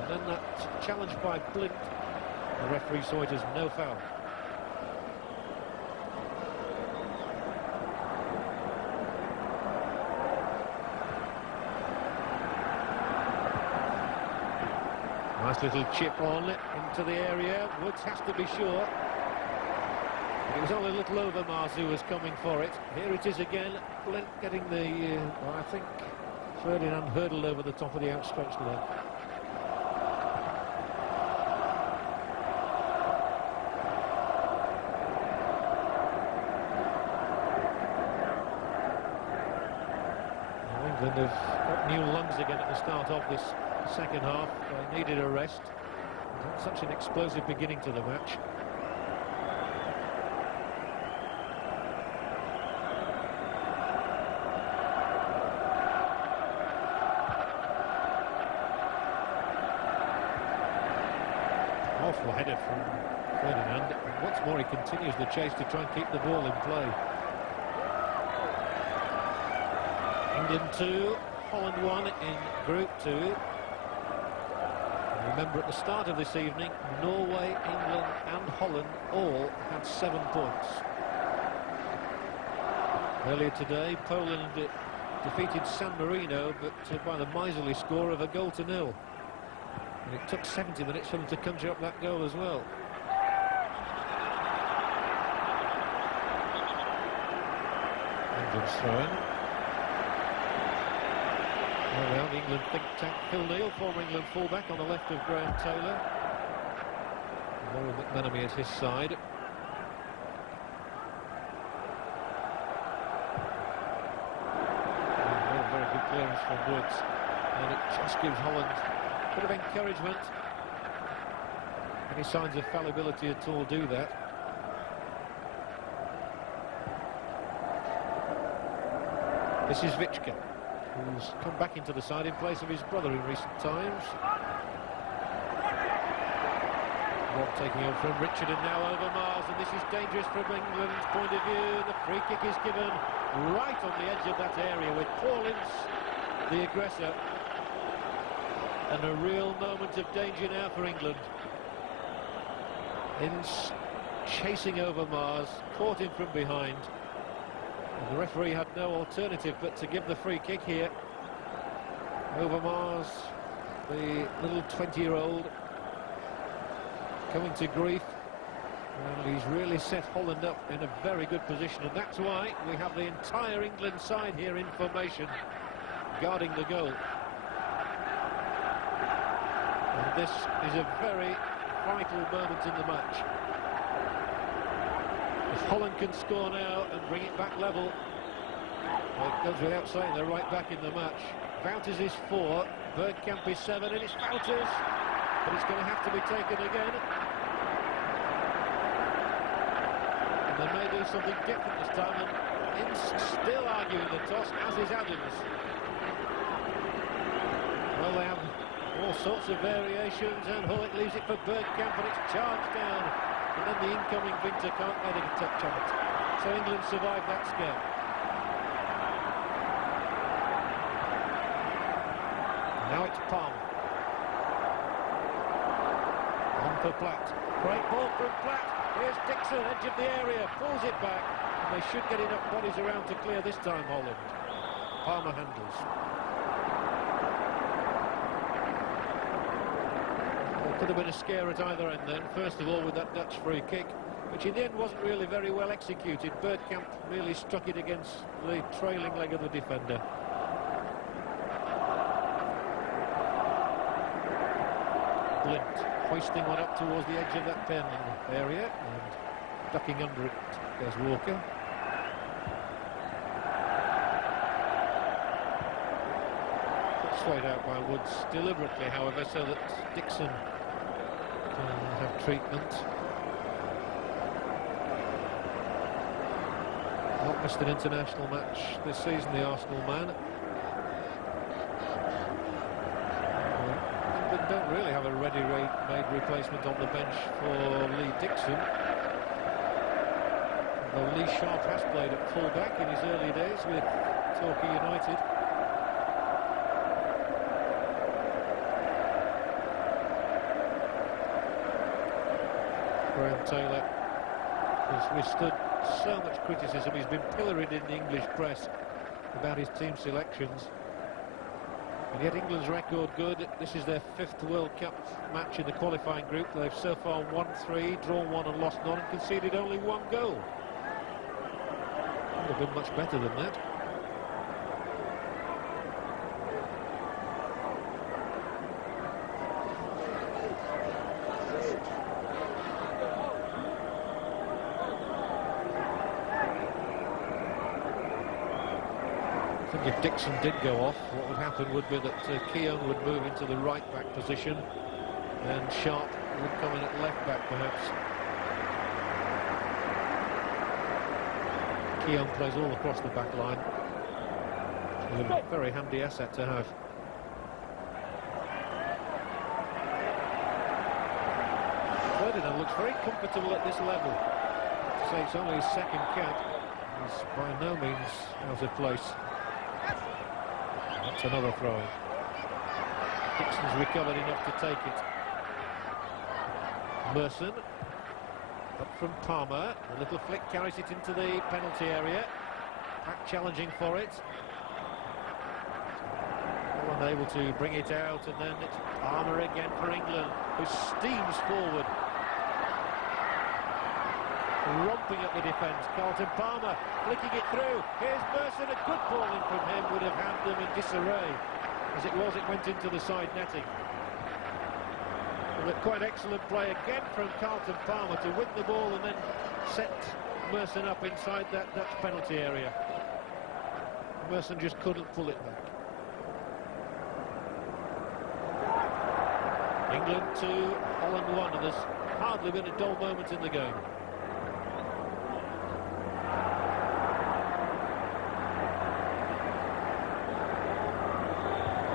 And then that challenge by Blint. The referee saw it as no foul. Nice little chip on into the area. Woods has to be sure. It was only a little Overmars who was coming for it. Here it is again. Blint getting the... well, I think Ferdinand hurdled over the top of the outstretched leg. England have got new lungs again at the start of this second half. They needed a rest. Such an explosive beginning to the match. Awful header from Ferdinand. And once more he continues the chase to try and keep the ball in play. England 2, Holland 1 in Group 2. Remember, at the start of this evening, Norway, England and Holland all had 7 points. Earlier today, Poland defeated San Marino, but by the miserly score of 1-0. And it took 70 minutes for them to conjure up that goal as well. England's throw-in. Around England think tank, Phil Neal, former England fullback, on the left of Graham Taylor. Lauren McManamy at his side. Very good clearance from Woods, and it just gives Holland a bit of encouragement. Any signs of fallibility at all do that. This is Vichka, who's come back into the side in place of his brother in recent times. Rob taking over from Richard, and now Overmars, and this is dangerous from England's point of view. The free kick is given right on the edge of that area with Paul Ince, the aggressor. And a real moment of danger now for England. Ince chasing Overmars, caught him from behind. And the referee had no alternative but to give the free kick here. Overmars, the little 20-year-old, coming to grief. And he's really set Holland up in a very good position. And that's why we have the entire England side here in formation, guarding the goal. And this is a very vital moment in the match. If Holland can score now and bring it back level, well, it goes without saying they're right back in the match. Wouters is 4, Bergkamp is 7, and it's Wouters, but it's going to have to be taken again. And they may do something different this time, and Ince still arguing the toss, as is Adams. Well, they have all sorts of variations, and Gullit leaves it for Bergkamp, and it's charged down. And then the incoming Winter can't get a touch on it. So England survived that scare. Now it's Palmer. On for Platt. Great ball from Platt. Here's Dixon, edge of the area, pulls it back. And they should get enough bodies around to clear this time, Holland. Palmer handles. Could have been a scare at either end then. First of all with that Dutch free kick, which in the end wasn't really very well executed. Bergkamp really struck it against the trailing leg of the defender. Gullit hoisting one up towards the edge of that pen area and ducking under it goes Walker. Put straight out by Woods deliberately, however, so that Dixon can have treatment. Not missed an international match this season, the Arsenal man. England don't really have a ready-made replacement on the bench for Lee Dixon. Though Lee Sharp has played at full-back in his early days with Torquay United. Graham Taylor has withstood so much criticism. He's been pilloried in the English press about his team selections. And yet England's record good. This is their 5th World Cup match in the qualifying group. They've so far won 3, drawn 1 and lost none, and conceded only 1 goal. Could have been much better than that. I think if Dixon did go off, what would happen would be that Keown would move into the right-back position and Sharp would come in at left-back perhaps. Keown plays all across the back line. He's a very handy asset to have. Ferdinand looks very comfortable at this level. To say it's only his 2nd cap, he's by no means out of place. That's another throw. Dixon's recovered enough to take it. Merson. Up from Palmer. A little flick carries it into the penalty area. Platt challenging for it. Unable to bring it out, and then it's Palmer again for England, who steams forward. Romping up the defence. Carlton Palmer flicking it through. Here's Merson. A good bowling from him would have had them in disarray. As it was, it went into the side netting. But quite excellent play again from Carlton Palmer to win the ball and then set Merson up inside that Dutch penalty area. Merson just couldn't pull it back. England 2, Holland 1, and there's hardly been a dull moment in the game.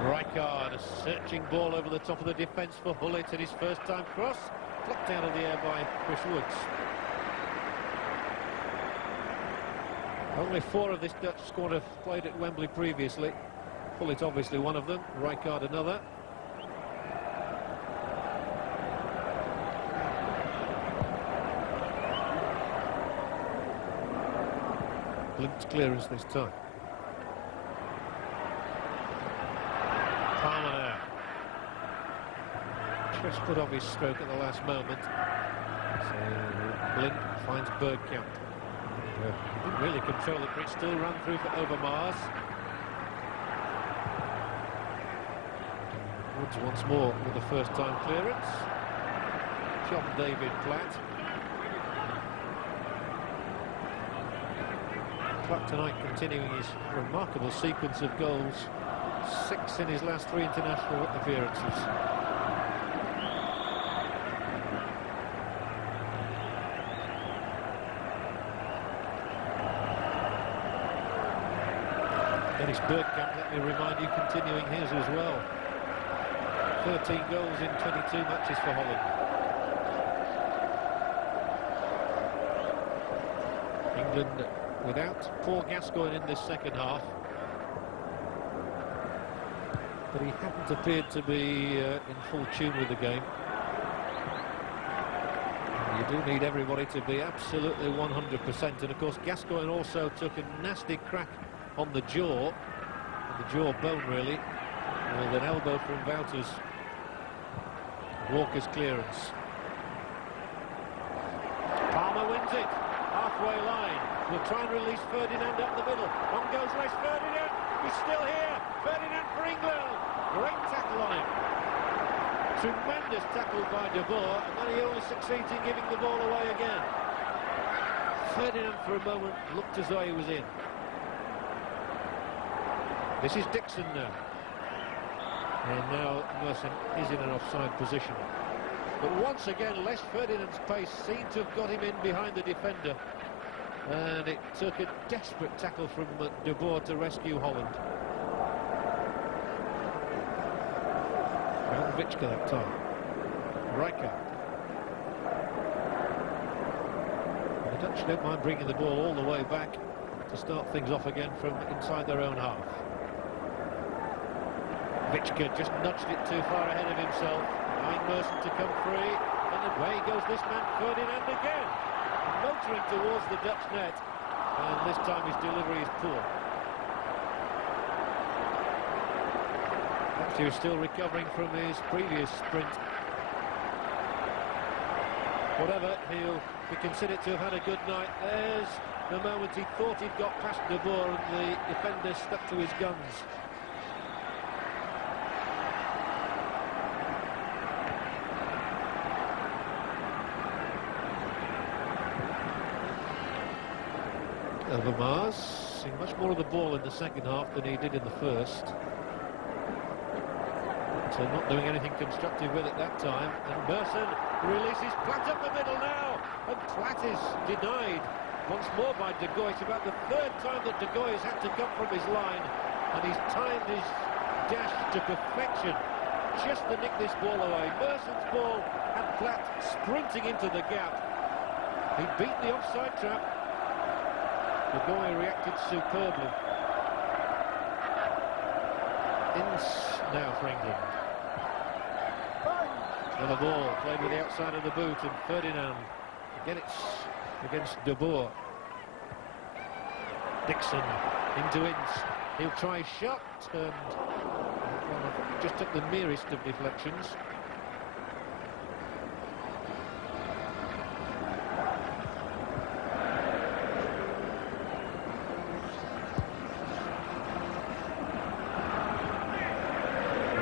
Rijkaard, a searching ball over the top of the defence for Gullit at his first time cross, plucked out of the air by Chris Woods. Only 4 of this Dutch squad have played at Wembley previously. Gullit obviously one of them, Rijkaard another. Glint's clearance this time. Palmer there. Just put off his stroke at the last moment. So Glint finds Bergkamp. Didn't really control it, but it still ran through for Overmars. Woods once more with the first time clearance. John David Platt. Platt tonight continuing his remarkable sequence of goals. 6 in his last 3 international appearances. Dennis Bergkamp, let me remind you, continuing his as well. 13 goals in 22 matches for Holland. England without Paul Gascoigne in this second half. But he hadn't appeared to be in full tune with the game. And you do need everybody to be absolutely 100%. And of course Gascoigne also took a nasty crack on the jaw, bone really, with an elbow from Wouters. Walker's clearance. Palmer wins it. Halfway line. Will try and release Ferdinand up the middle. On goes Les Ferdinand. He's still here. Ferdinand for England. Great tackle on him. Tremendous tackle by De Boer, and then he only succeeds in giving the ball away again. Ferdinand for a moment looked as though he was in. This is Dixon now. And now Merson is in an offside position. But once again, Les Ferdinand's pace seemed to have got him in behind the defender. And it took a desperate tackle from De Boer to rescue Holland. Alan Shearer that time. Rijkaard. The Dutch don't mind bringing the ball all the way back to start things off again from inside their own half. Witschke just nudged it too far ahead of himself, allowing Merson to come free, and away goes this man Ferdinand again, motoring towards the Dutch net, and this time his delivery is poor. Perhaps he was still recovering from his previous sprint. Whatever, he'll be considered to have had a good night. There's the moment he thought he'd got past De Boer and the defender stuck to his guns. Overmars seeing much more of the ball in the second half than he did in the first. So not doing anything constructive with it that time. And Merson releases Platt up the middle now. And Platt is denied once more by De Gois. It's about the third time that De Gois has had to come from his line. And he's timed his dash to perfection just to nick this ball away. Merson's ball and Platt sprinting into the gap. He beat the offside trap. De Gois reacted superbly. Now for England. And the ball played with the outside of the boot, and Ferdinand. Again it's against De Boer. Dixon into Ince. He'll try his shot, and well, I think he just took the merest of deflections.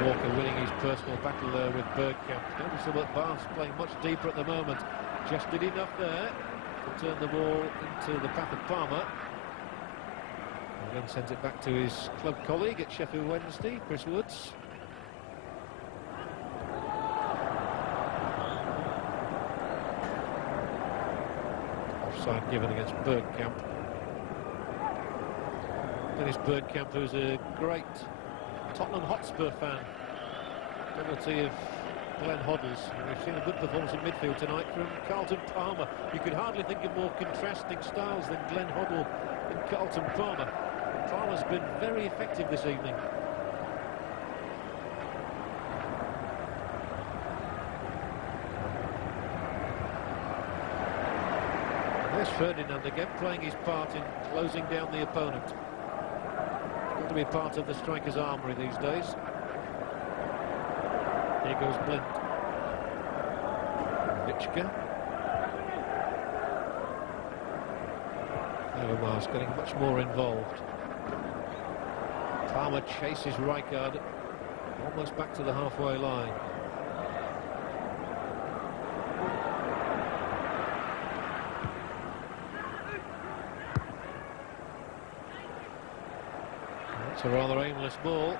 Walker winning his personal battle there with Bergkamp. Notice that Barnes playing much deeper at the moment. Just did enough there to turn the ball into the path of Palmer. And then sends it back to his club colleague at Sheffield Wednesday, Chris Woods. Offside given against Bergkamp. Dennis Bergkamp, who's a great Tottenham Hotspur fan, penalty of Glenn Hoddle's. We've seen a good performance in midfield tonight from Carlton Palmer. You could hardly think of more contrasting styles than Glenn Hoddle and Carlton Palmer. Palmer's been very effective this evening. And there's Ferdinand again playing his part in closing down the opponent. To be part of the striker's armoury these days. Here goes Blind. Witschke. Overmars getting much more involved. Palmer chases Rijkaard almost back to the halfway line. It's a rather aimless ball.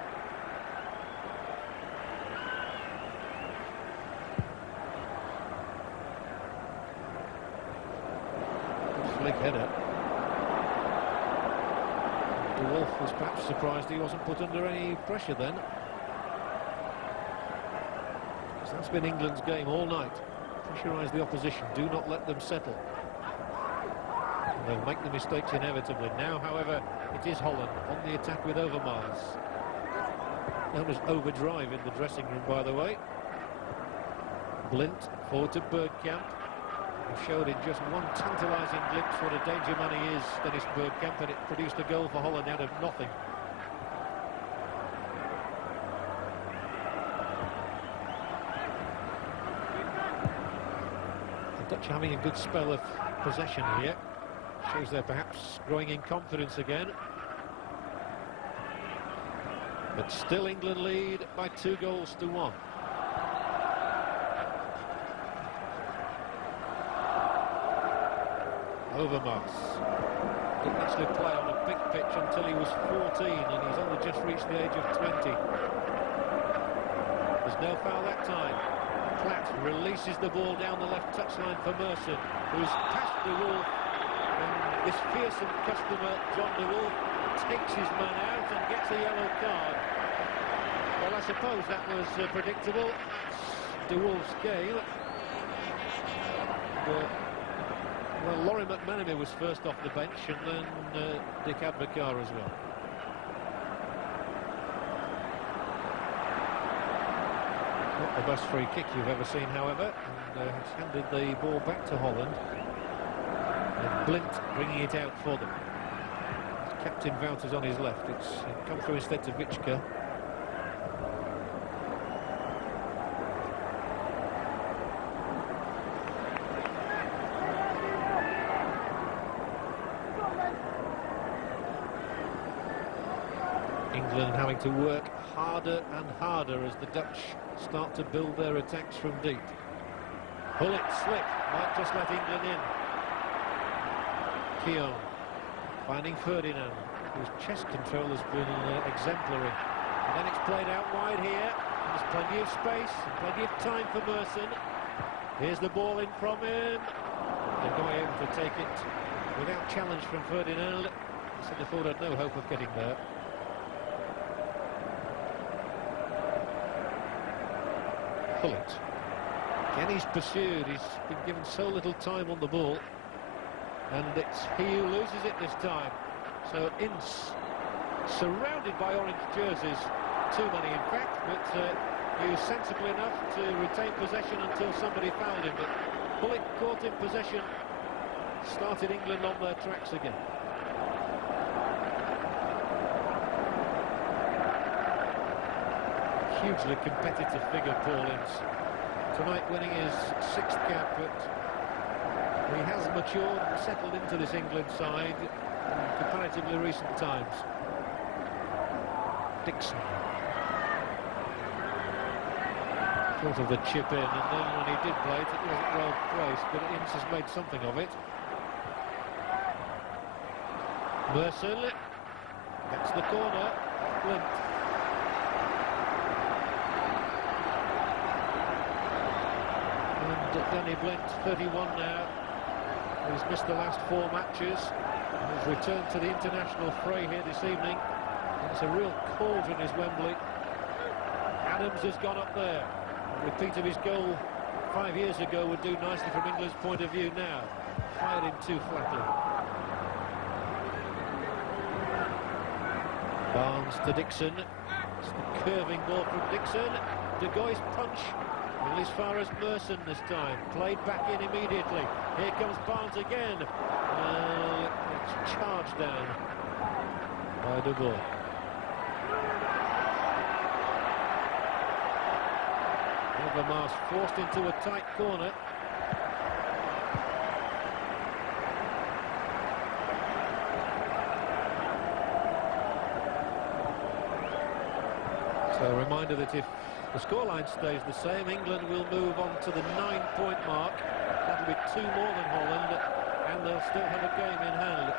Flick header. De Wolf was perhaps surprised he wasn't put under any pressure then. So that's been England's game all night. Pressurise the opposition, do not let them settle. They'll make the mistakes inevitably. Now, however, it is Holland on the attack with Overmars. Known as overdrive in the dressing room, by the way. Blint forward to Bergkamp, who showed in just one tantalising glimpse what a danger man he is, Dennis Bergkamp, and it produced a goal for Holland out of nothing. Dutch having a good spell of possession here. Shows they're perhaps growing in confidence again. But still England lead by 2-1. Overmars didn't actually play on a big pitch until he was 14, and he's only just reached the age of 20. There's no foul that time. Platt releases the ball down the left touchline for Merson, who's passed the wall, and this fearsome customer, John de Wolf, takes his man out and gets a yellow card. Well, I suppose that was predictable. That's de Wolf's game. Well, Laurie McManamy was first off the bench, and then Dick Advocaat as well. Not the best free kick you've ever seen, however, and has handed the ball back to Holland. And Blint bringing it out for them. Captain Wouters on his left. It's come through instead to Vichka. England having to work harder and harder as the Dutch start to build their attacks from deep. Gullit slick, might just let England in. Keown finding Ferdinand, whose chest control has been exemplary. And then it's played out wide here. There's plenty of space and plenty of time for Merson. Here's the ball in from him. They're going able to take it without challenge from Ferdinand. Centre-forward had no hope of getting there. Gullit. Again, he's pursued. He's been given so little time on the ball. And it's he who loses it this time. So Ince, surrounded by orange jerseys, too many in fact, but he was sensible enough to retain possession until somebody fouled him. But Gullit caught in possession, started England on their tracks again. Hugely competitive figure, Paul Ince. Tonight winning his 6th cap, but he has matured and settled into this England side in comparatively recent times. Dixon. Thought of the chip in, and then when he did play it, it wasn't well placed, but Ince has made something of it. Merson gets the corner. Blint. Danny Blint, 31 now. He's missed the last 4 matches. He's returned to the international fray here this evening. It's a real cauldron, is Wembley. Adams has gone up there. A repeat of his goal 5 years ago would do nicely from England's point of view now. Fired him too flatly. Barnes to Dixon. It's the curving ball from Dixon. De Goy's punch. Well, as far as Merson this time. Played back in immediately. Here comes Barnes again. It's charged down by De Boer. Overmars forced into a tight corner. So a reminder that if the scoreline stays the same, England will move on to the 9-point mark. That'll be 2 more than Holland, and they'll still have a game in hand.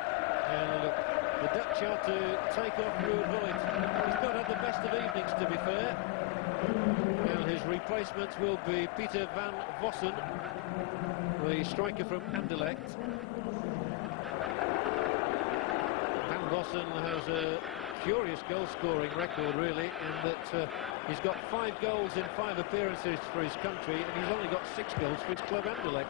And the Dutch are to take off Ruud Gullit. He's not had the best of evenings, to be fair. And his replacements will be Peter van Vossen, the striker from Anderlecht. Van Vossen has a curious goal-scoring record, really, in that he's got 5 goals in 5 appearances for his country, and he's only got 6 goals for his club Anderlecht.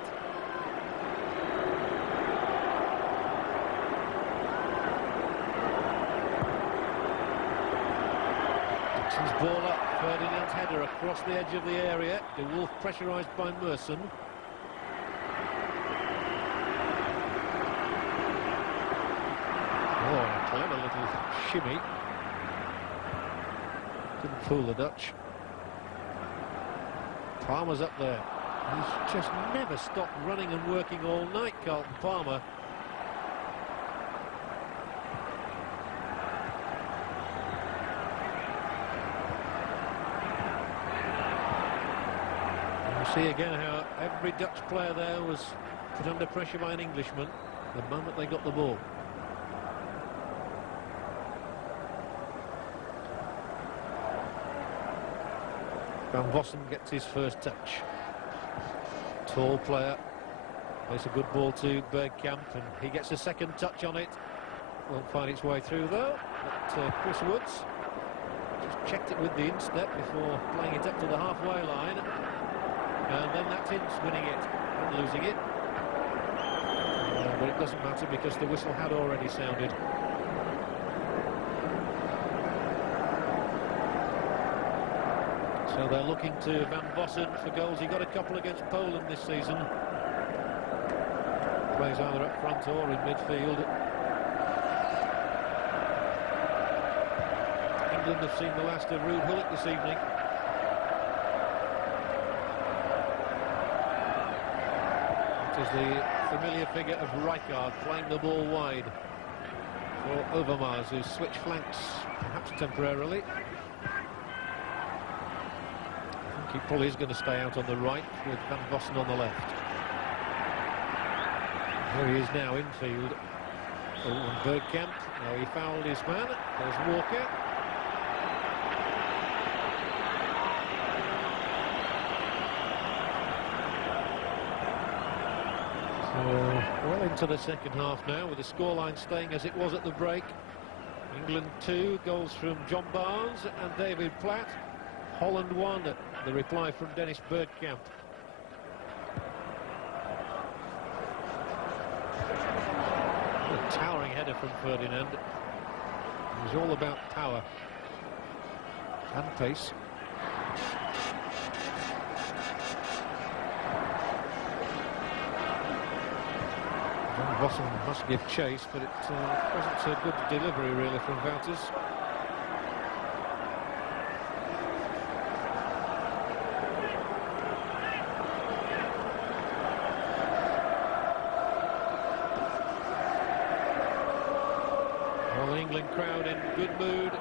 Dixon's ball up, Ferdinand's header across the edge of the area. De Wolf pressurised by Merson. Oh, a clever little shimmy. Didn't fool the Dutch. Palmer's up there. He's just never stopped running and working all night, Carlton Palmer. You see again how every Dutch player there was put under pressure by an Englishman the moment they got the ball. Van Vossen gets his first touch. Tall player. Plays a good ball to Bergkamp, and he gets a second touch on it. Won't find its way through though. But Chris Woods just checked it with the instep before playing it up to the halfway line. And then that's Ince winning it and losing it. But it doesn't matter because the whistle had already sounded. So they're looking to Van Vossen for goals. He got a couple against Poland this season. Plays either up front or in midfield. England have seen the last of Ruud Gullit this evening. It is the familiar figure of Rijkaard playing the ball wide for Overmars, who switch flanks perhaps temporarily. I think he probably is going to stay out on the right with Van Vossen on the left. Here he is now infield. Oh, and Bergkamp. No, he fouled his man. There's Walker. Well into the second half now, with the scoreline staying as it was at the break. England 2, goals from John Barnes and David Platt. Holland 1, the reply from Dennis Bergkamp. A towering header from Ferdinand. It was all about power and pace. Vossen must give chase, but it wasn't a good delivery really from Wouters. Well, the England crowd in good mood.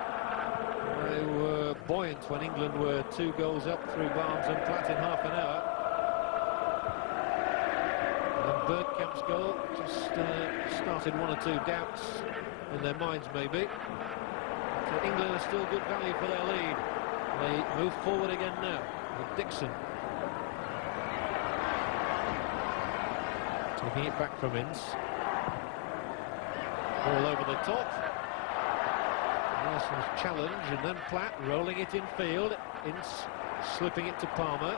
They were buoyant when England were 2 goals up through Barnes and Platt in half an hour. Bergkamp's goal just started 1 or 2 doubts in their minds maybe. So England are still good value for their lead. They move forward again now with Dixon. Taking it back from Ince. All over the top. Nelson's challenge, and then Platt rolling it in field. Ince slipping it to Palmer.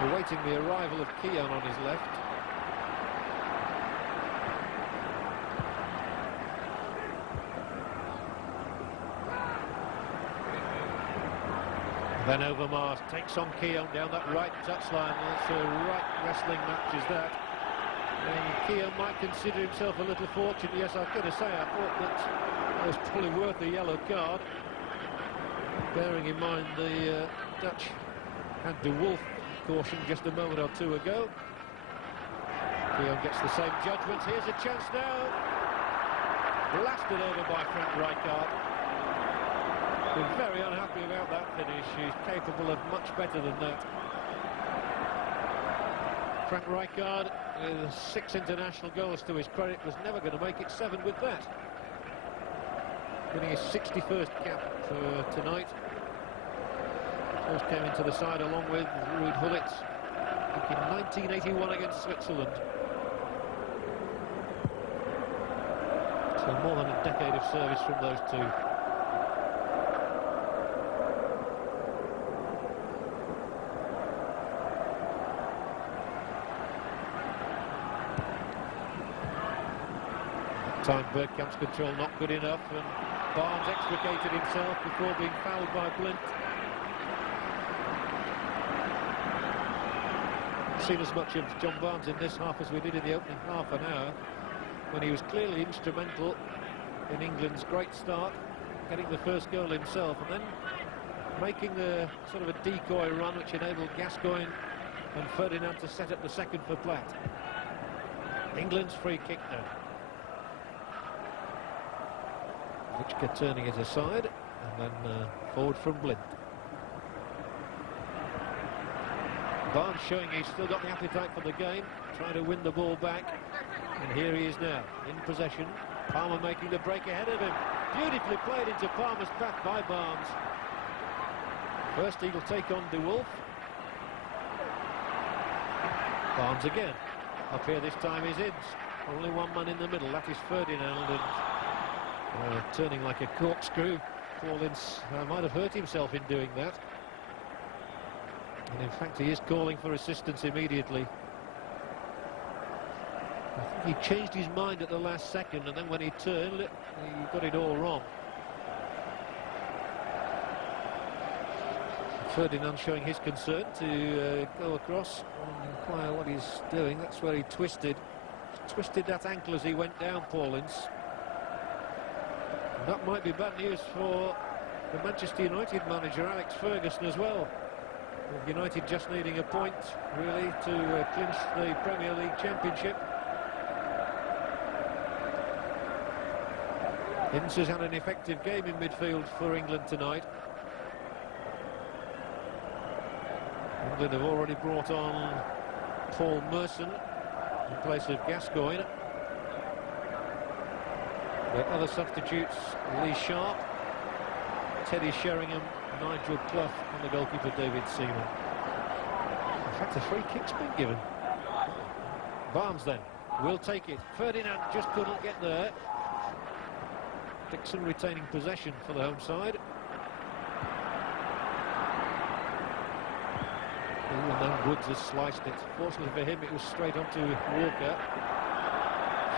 Awaiting the arrival of Keown on his left. Then Overmars takes on Keown down that right touchline. It's a right wrestling match is that. And Keown might consider himself a little fortunate. Yes, I've got to say, I thought that was probably worth the yellow card. Bearing in mind the Dutch had the Wolf caution just a moment or 2 ago. Keown gets the same judgment. Here's a chance now. Blasted over by Frank Rijkaard. Been very unhappy about that finish. He's capable of much better than that. Frank Rijkaard, with 6 international goals to his credit, was never going to make it 7 with that. Getting his 61st cap for tonight. First came into the side along with Ruud Gullit in 1981 against Switzerland. So more than a decade of service from those 2. That time Bergkamp's control not good enough, and Barnes extricated himself before being fouled by Blint. Seen as much of John Barnes in this half as we did in the opening half an hour, when he was clearly instrumental in England's great start, getting the first goal himself, and then making the sort of a decoy run which enabled Gascoigne and Ferdinand to set up the second for Platt. England's free kick now. Vichka turning it aside, and then forward from Blind. Barnes showing he's still got the appetite for the game, trying to win the ball back, and here he is now, in possession. Palmer making the break ahead of him. Beautifully played into Palmer's path by Barnes. First he'll take on De Wolf. Barnes again. Up here this time is Ince. Only one man in the middle, that is Ferdinand, and turning like a corkscrew. Paul Ince might have hurt himself in doing that. And in fact he is calling for assistance immediately. I think he changed his mind at the last second, and then when he turned, he got it all wrong. Ferdinand showing his concern to go across and inquire what he's doing. That's where he twisted that ankle as he went down, Paul Ince. That might be bad news for the Manchester United manager, Alex Ferguson, as well. With United just needing a point, really, to clinch the Premier League Championship. Ince has had an effective game in midfield for England tonight. England have already brought on Paul Merson in place of Gascoigne. The other substitutes, Lee Sharp, Teddy Sheringham, Nigel Clough, and the goalkeeper David Seaman. In fact, a free kick's been given. Barnes then will take it. Ferdinand just couldn't get there. Dixon retaining possession for the home side. And then Woods has sliced it. Fortunately for him, it was straight onto Walker.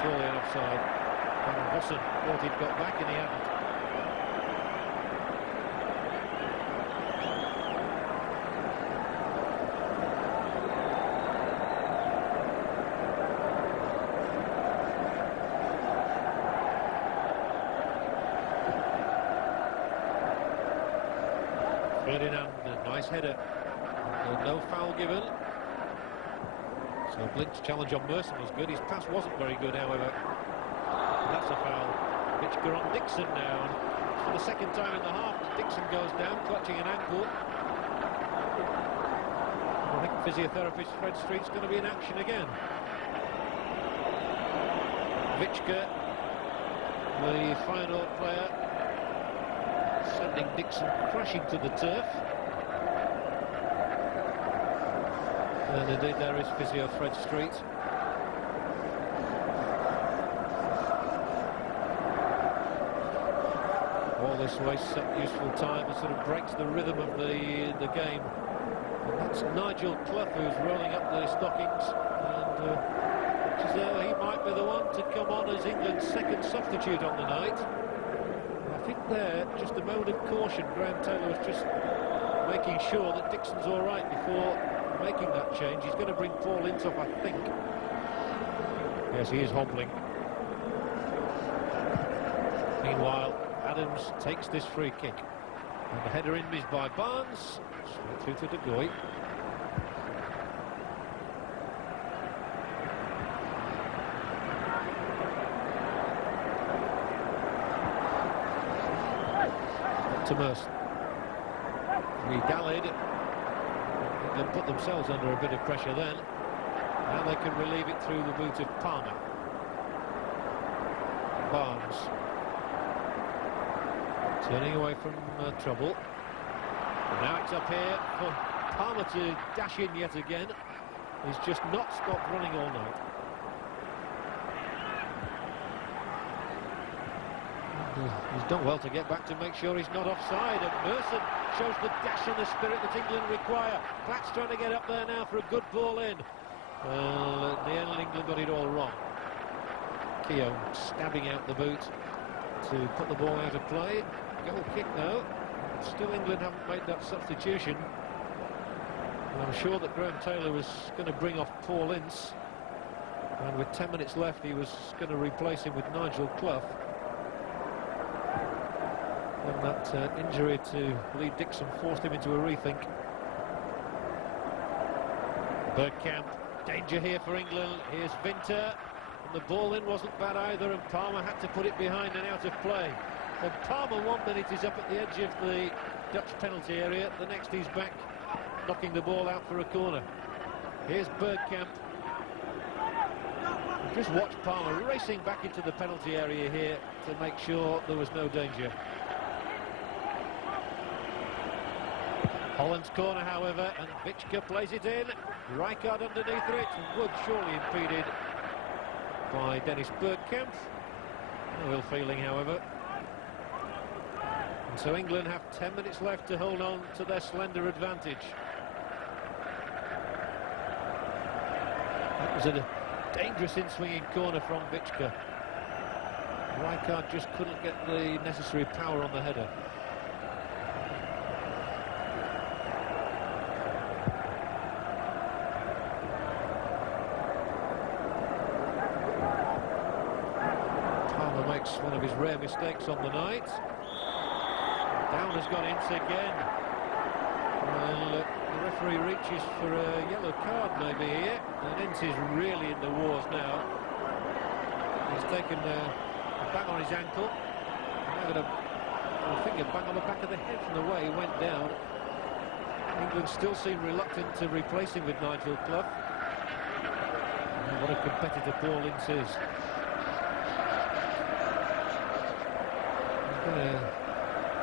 Surely an offside. And Basten thought he'd got back, and he hadn't. Ferdinand, a nice header. No foul given. So Blint's challenge on Merson was good. His pass wasn't very good, however. And that's a foul. Vichka on Dixon now. And for the second time in the half, Dixon goes down, clutching an ankle. I think physiotherapist Fred Street's going to be in action again. Vichka, the final player, sending Dixon crashing to the turf. And indeed there is physio Fred Street. All this wastes up useful time and sort of breaks the rhythm of the game. And that's Nigel Clough who's rolling up the stockings, and looks as though he might be the one to come on as England's second substitute on the night. I think there, just a moment of caution, Graham Taylor was just making sure that Dixon's all right before making that change. He's going to bring Paul Ince off, I think. Yes, he is hobbling. Meanwhile, Adams takes this free kick. And the header in is by Barnes. Straight through to De Goey. To Merson. We dallied. They put themselves under a bit of pressure then. Now they can relieve it through the boot of Palmer. Barnes. Turning away from trouble. And now it's up here for Palmer to dash in yet again. He's just not stopped running all night. He's done well to get back to make sure he's not offside, and Merson shows the dash and the spirit that England require. Platt's trying to get up there now for a good ball in. Well, at the end, England got it all wrong. Keown stabbing out the boot to put the ball out of play. Goal kick though. Still England haven't made that substitution. And I'm sure that Graham Taylor was going to bring off Paul Ince. And with 10 minutes left, he was going to replace him with Nigel Clough. And That injury to Lee Dixon forced him into a rethink. Bergkamp, danger here for England. Here's Winter, and the ball in wasn't bad either, and Palmer had to put it behind and out of play. And Palmer 1 minute is up at the edge of the Dutch penalty area, the next he's back knocking the ball out for a corner. Here's Bergkamp. Just watch Palmer racing back into the penalty area here to make sure there was no danger. Holland's corner, however, and Vichka plays it in. Rijkaard underneath it. Wood surely impeded by Dennis Bergkamp. No ill feeling, however. And so England have 10 minutes left to hold on to their slender advantage. That was a dangerous in-swinging corner from Vichka. Rijkaard just couldn't get the necessary power on the header. One of his rare mistakes on the night. Down has gone Ince again. Well, the referee reaches for a yellow card maybe here, and Ince is really in the wars now. He's taken a bang on his ankle. Now got a finger bang on the back of the head from the way he went down. England still seem reluctant to replace him with Nigel Clough. What a competitor Paul Ince is.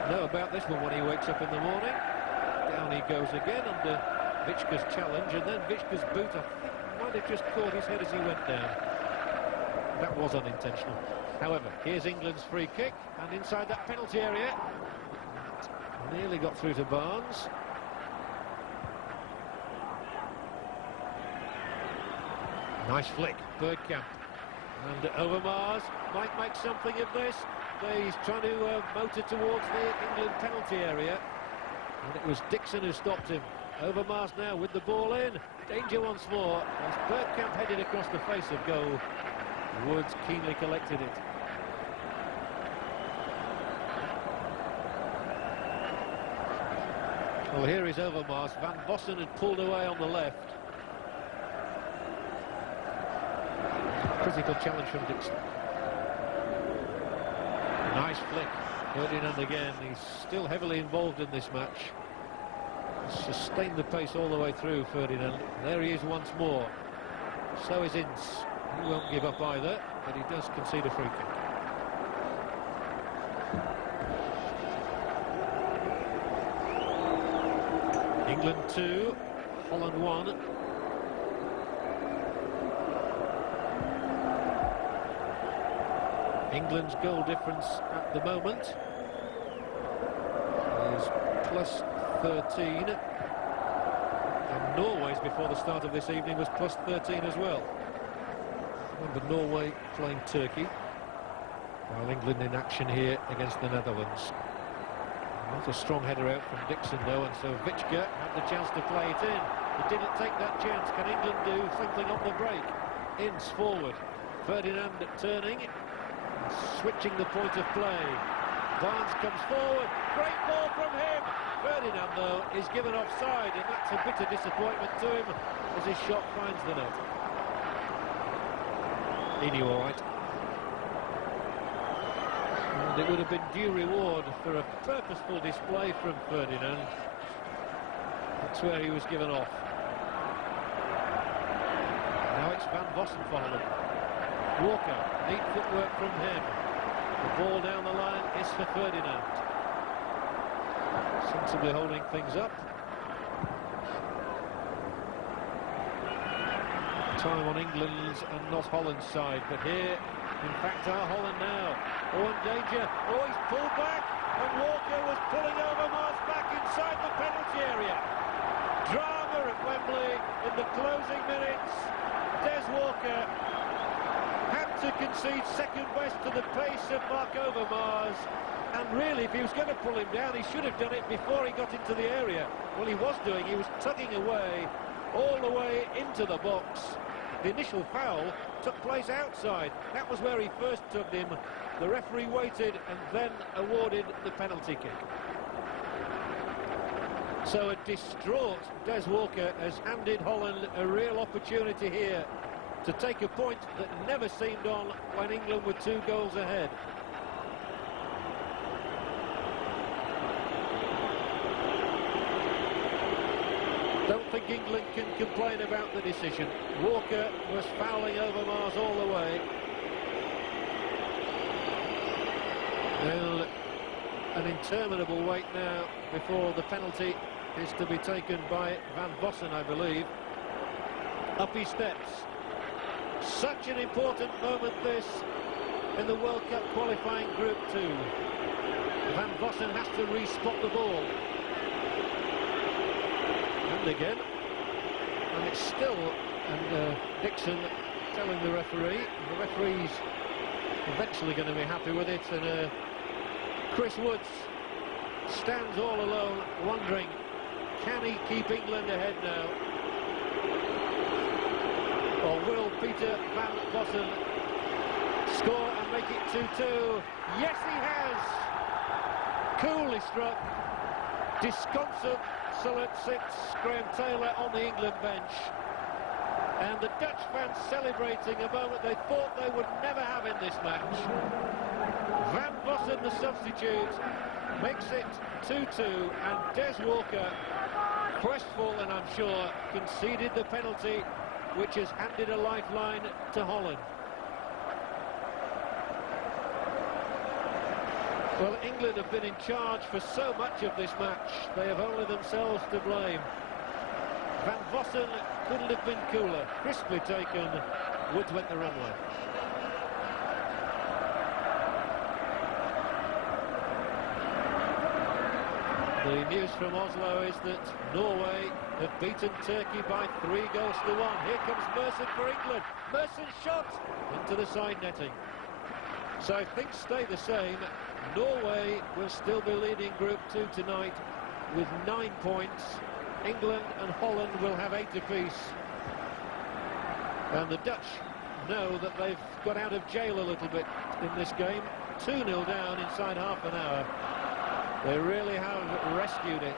Know about this one when he wakes up in the morning. Down he goes again under Vichka's challenge, and then Vichka's boot, I think, might have just caught his head as he went down. That was unintentional. However, here's England's free kick, and inside that penalty area, nearly got through to Barnes. Nice flick, Bergkamp, and Overmars might make something of this. He's trying to motor towards the England penalty area, and it was Dixon who stopped him. Overmars now with the ball in. Danger once more as Bergkamp headed across the face of goal. Woods keenly collected it. Well, here is Overmars. Van Bossen had pulled away on the left. Critical challenge from Dixon. Nice flick, Ferdinand again. He's still heavily involved in this match. He's sustained the pace all the way through, Ferdinand. There he is once more. So is Ince. He won't give up either, but he does concede a free kick. England 2, Holland 1. England's goal difference at the moment is plus 13, and Norway's before the start of this evening was plus 13 as well. Remember Norway playing Turkey, while England in action here against the Netherlands. Not a strong header out from Dixon though, and so Vichka had the chance to play it in. He didn't take that chance. Can England do something on the break? Ince forward, Ferdinand turning, switching the point of play. Barnes comes forward, great ball from him. Ferdinand though is given offside, and that's a bitter disappointment to him as his shot finds the net. He knew all right. And it would have been due reward for a purposeful display from Ferdinand. That's where he was given off. Now it's Van Bossen for Holland. Walker, neat footwork from him. The ball down the line is for Ferdinand. Sensibly holding things up. Time on England's and not Holland's side, but here, in fact, are Holland now. Oh, and danger. Oh, he's pulled back, and Walker was pulling Overmars back inside the penalty area. Drama at Wembley in the closing minutes. Des Walker had to concede second best to the pace of Mark Overmars, and really, if he was going to pull him down, he should have done it before he got into the area. Well, he was doing, he was tugging away all the way into the box. The initial foul took place outside. That was where he first tugged him. The referee waited and then awarded the penalty kick. So a distraught Des Walker has handed Holland a real opportunity here to take a point that never seemed on when England were 2 goals ahead. Don't think England can complain about the decision. Walker was fouling Overmars all the way. Well, an interminable wait now before the penalty is to be taken by Van Vossen, I believe. Up he steps. Such an important moment this in the World Cup qualifying Group 2. Van Vossen has to re-spot the ball. And again. And it's still, and Dixon telling the referee's eventually going to be happy with it, and Chris Woods stands all alone, wondering, can he keep England ahead now? Or will Peter Van Vossen score and make it 2-2? Yes, he has! Coolly struck. Disconsolate sits Graham Taylor on the England bench. And the Dutch fans celebrating a moment they thought they would never have in this match. Van Vossen, the substitute, makes it 2-2, and Des Walker, crestfallen I'm sure, conceded the penalty, which has handed a lifeline to Holland. Well, England have been in charge for so much of this match, they have only themselves to blame. Van Vossen couldn't have been cooler. Crisply taken. Woods went the wrong way. The news from Oslo is that Norway have beaten Turkey by 3 goals to 1. Here comes Merson for England. Merson's shot into the side netting. So if things stay the same, Norway will still be leading Group 2 tonight with 9 points. England and Holland will have 8 apiece. And the Dutch know that they've got out of jail a little bit in this game. 2-0 down inside half an hour. They really have rescued it.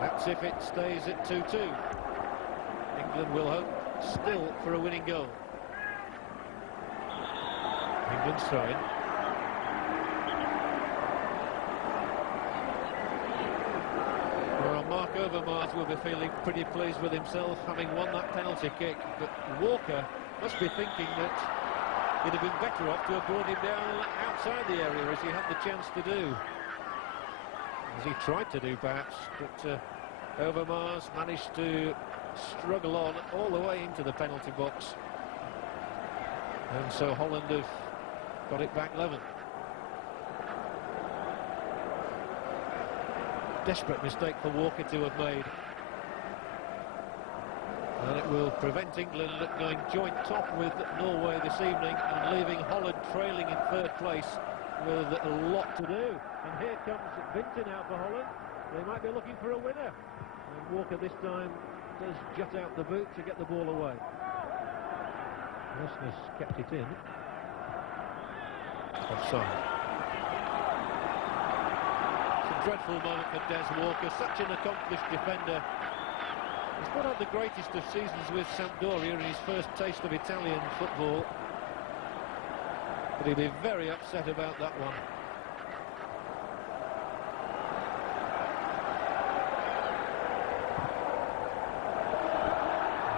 That's if it stays at 2-2. England will hope still for a winning goal. England's trying. Well, Mark Overmars will be feeling pretty pleased with himself, having won that penalty kick. But Walker must be thinking that he'd have been better off to have brought him down outside the area, as he had the chance to do. As he tried to do, perhaps, but Overmars managed to struggle on all the way into the penalty box. And so Holland have got it back level. Desperate mistake for Walker to have made. And it will prevent England going joint top with Norway this evening and leaving Holland trailing in 3rd place with a lot to do. And here comes Vinton out for Holland. They might be looking for a winner. And Walker this time does jut out the boot to get the ball away. Rasmus kept it in. Offside. It's a dreadful moment for Des Walker, such an accomplished defender. He's not had the greatest of seasons with Sampdoria in his first taste of Italian football. But he'll be very upset about that one.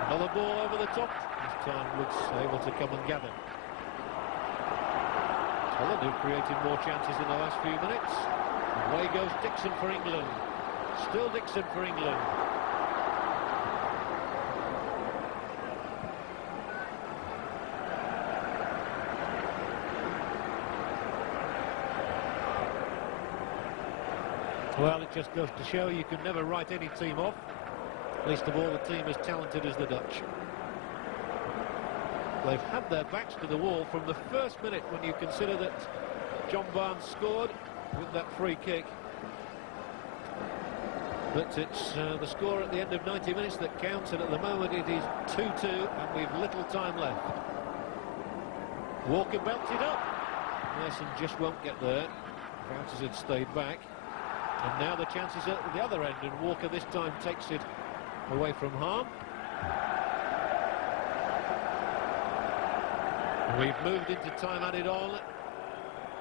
Another ball over the top. This time Woods able to come and gather. Holland have created more chances in the last few minutes. Away goes Dixon for England. Still Dixon for England. Well, it just goes to show you can never write any team off, least of all a team as talented as the Dutch. They've had their backs to the wall from the first minute when you consider that John Barnes scored with that free kick. But it's the score at the end of 90 minutes that counts, and at the moment it is 2-2 and we've little time left. Walker belted up. Merson just won't get there. Francis had stayed back. And now the chances are at the other end, and Walker this time takes it away from harm. We've moved into time added on.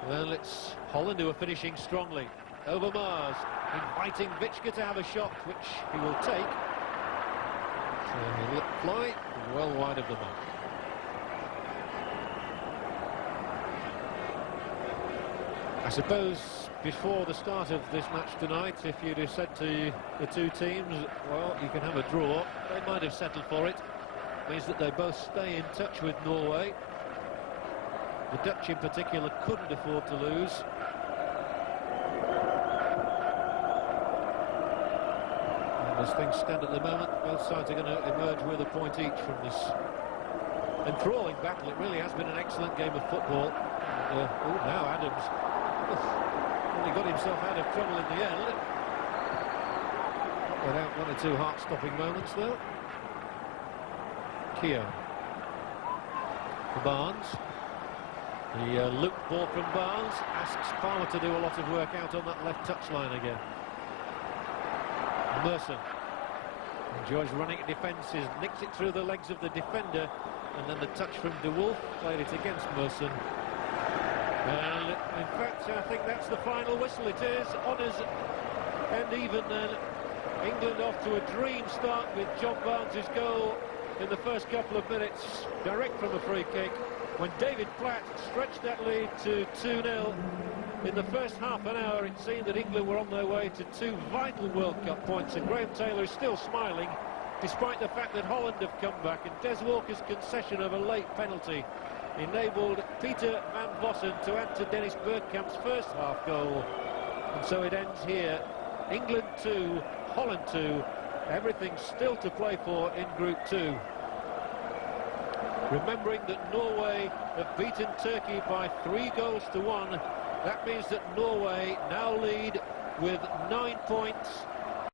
Well, it's Holland who are finishing strongly. Over Mars, inviting Vichka to have a shot, which he will take. So he'll let fly well wide of the mark. I suppose before the start of this match tonight, if you'd have said to the two teams, well, you can have a draw, they might have settled for it. Means that they both stay in touch with Norway. The Dutch in particular couldn't afford to lose. And as things stand at the moment, both sides are going to emerge with a point each from this enthralling battle. It really has been an excellent game of football. And, now Adams only got himself out of trouble in the end. Without one or two heart-stopping moments, though. Keogh. For Barnes. The loop ball from Barnes asks Palmer to do a lot of work out on that left touchline again. Merson enjoys running at defences, nicks it through the legs of the defender, and then the touch from De Wolf played it against Merson. And in fact, I think that's the final whistle. It is honours, and even England off to a dream start with John Barnes' goal in the first couple of minutes, direct from a free kick, when David Platt stretched that lead to 2-0. In the first half an hour, it seemed that England were on their way to two vital World Cup points, and Graham Taylor is still smiling, despite the fact that Holland have come back, and Des Walker's concession of a late penalty enabled Peter van Vossen to add to Dennis Bergkamp's first half goal. And so it ends here. England 2, Holland 2, everything still to play for in Group 2. Remembering that Norway have beaten Turkey by 3-1, that means that Norway now lead with 9 points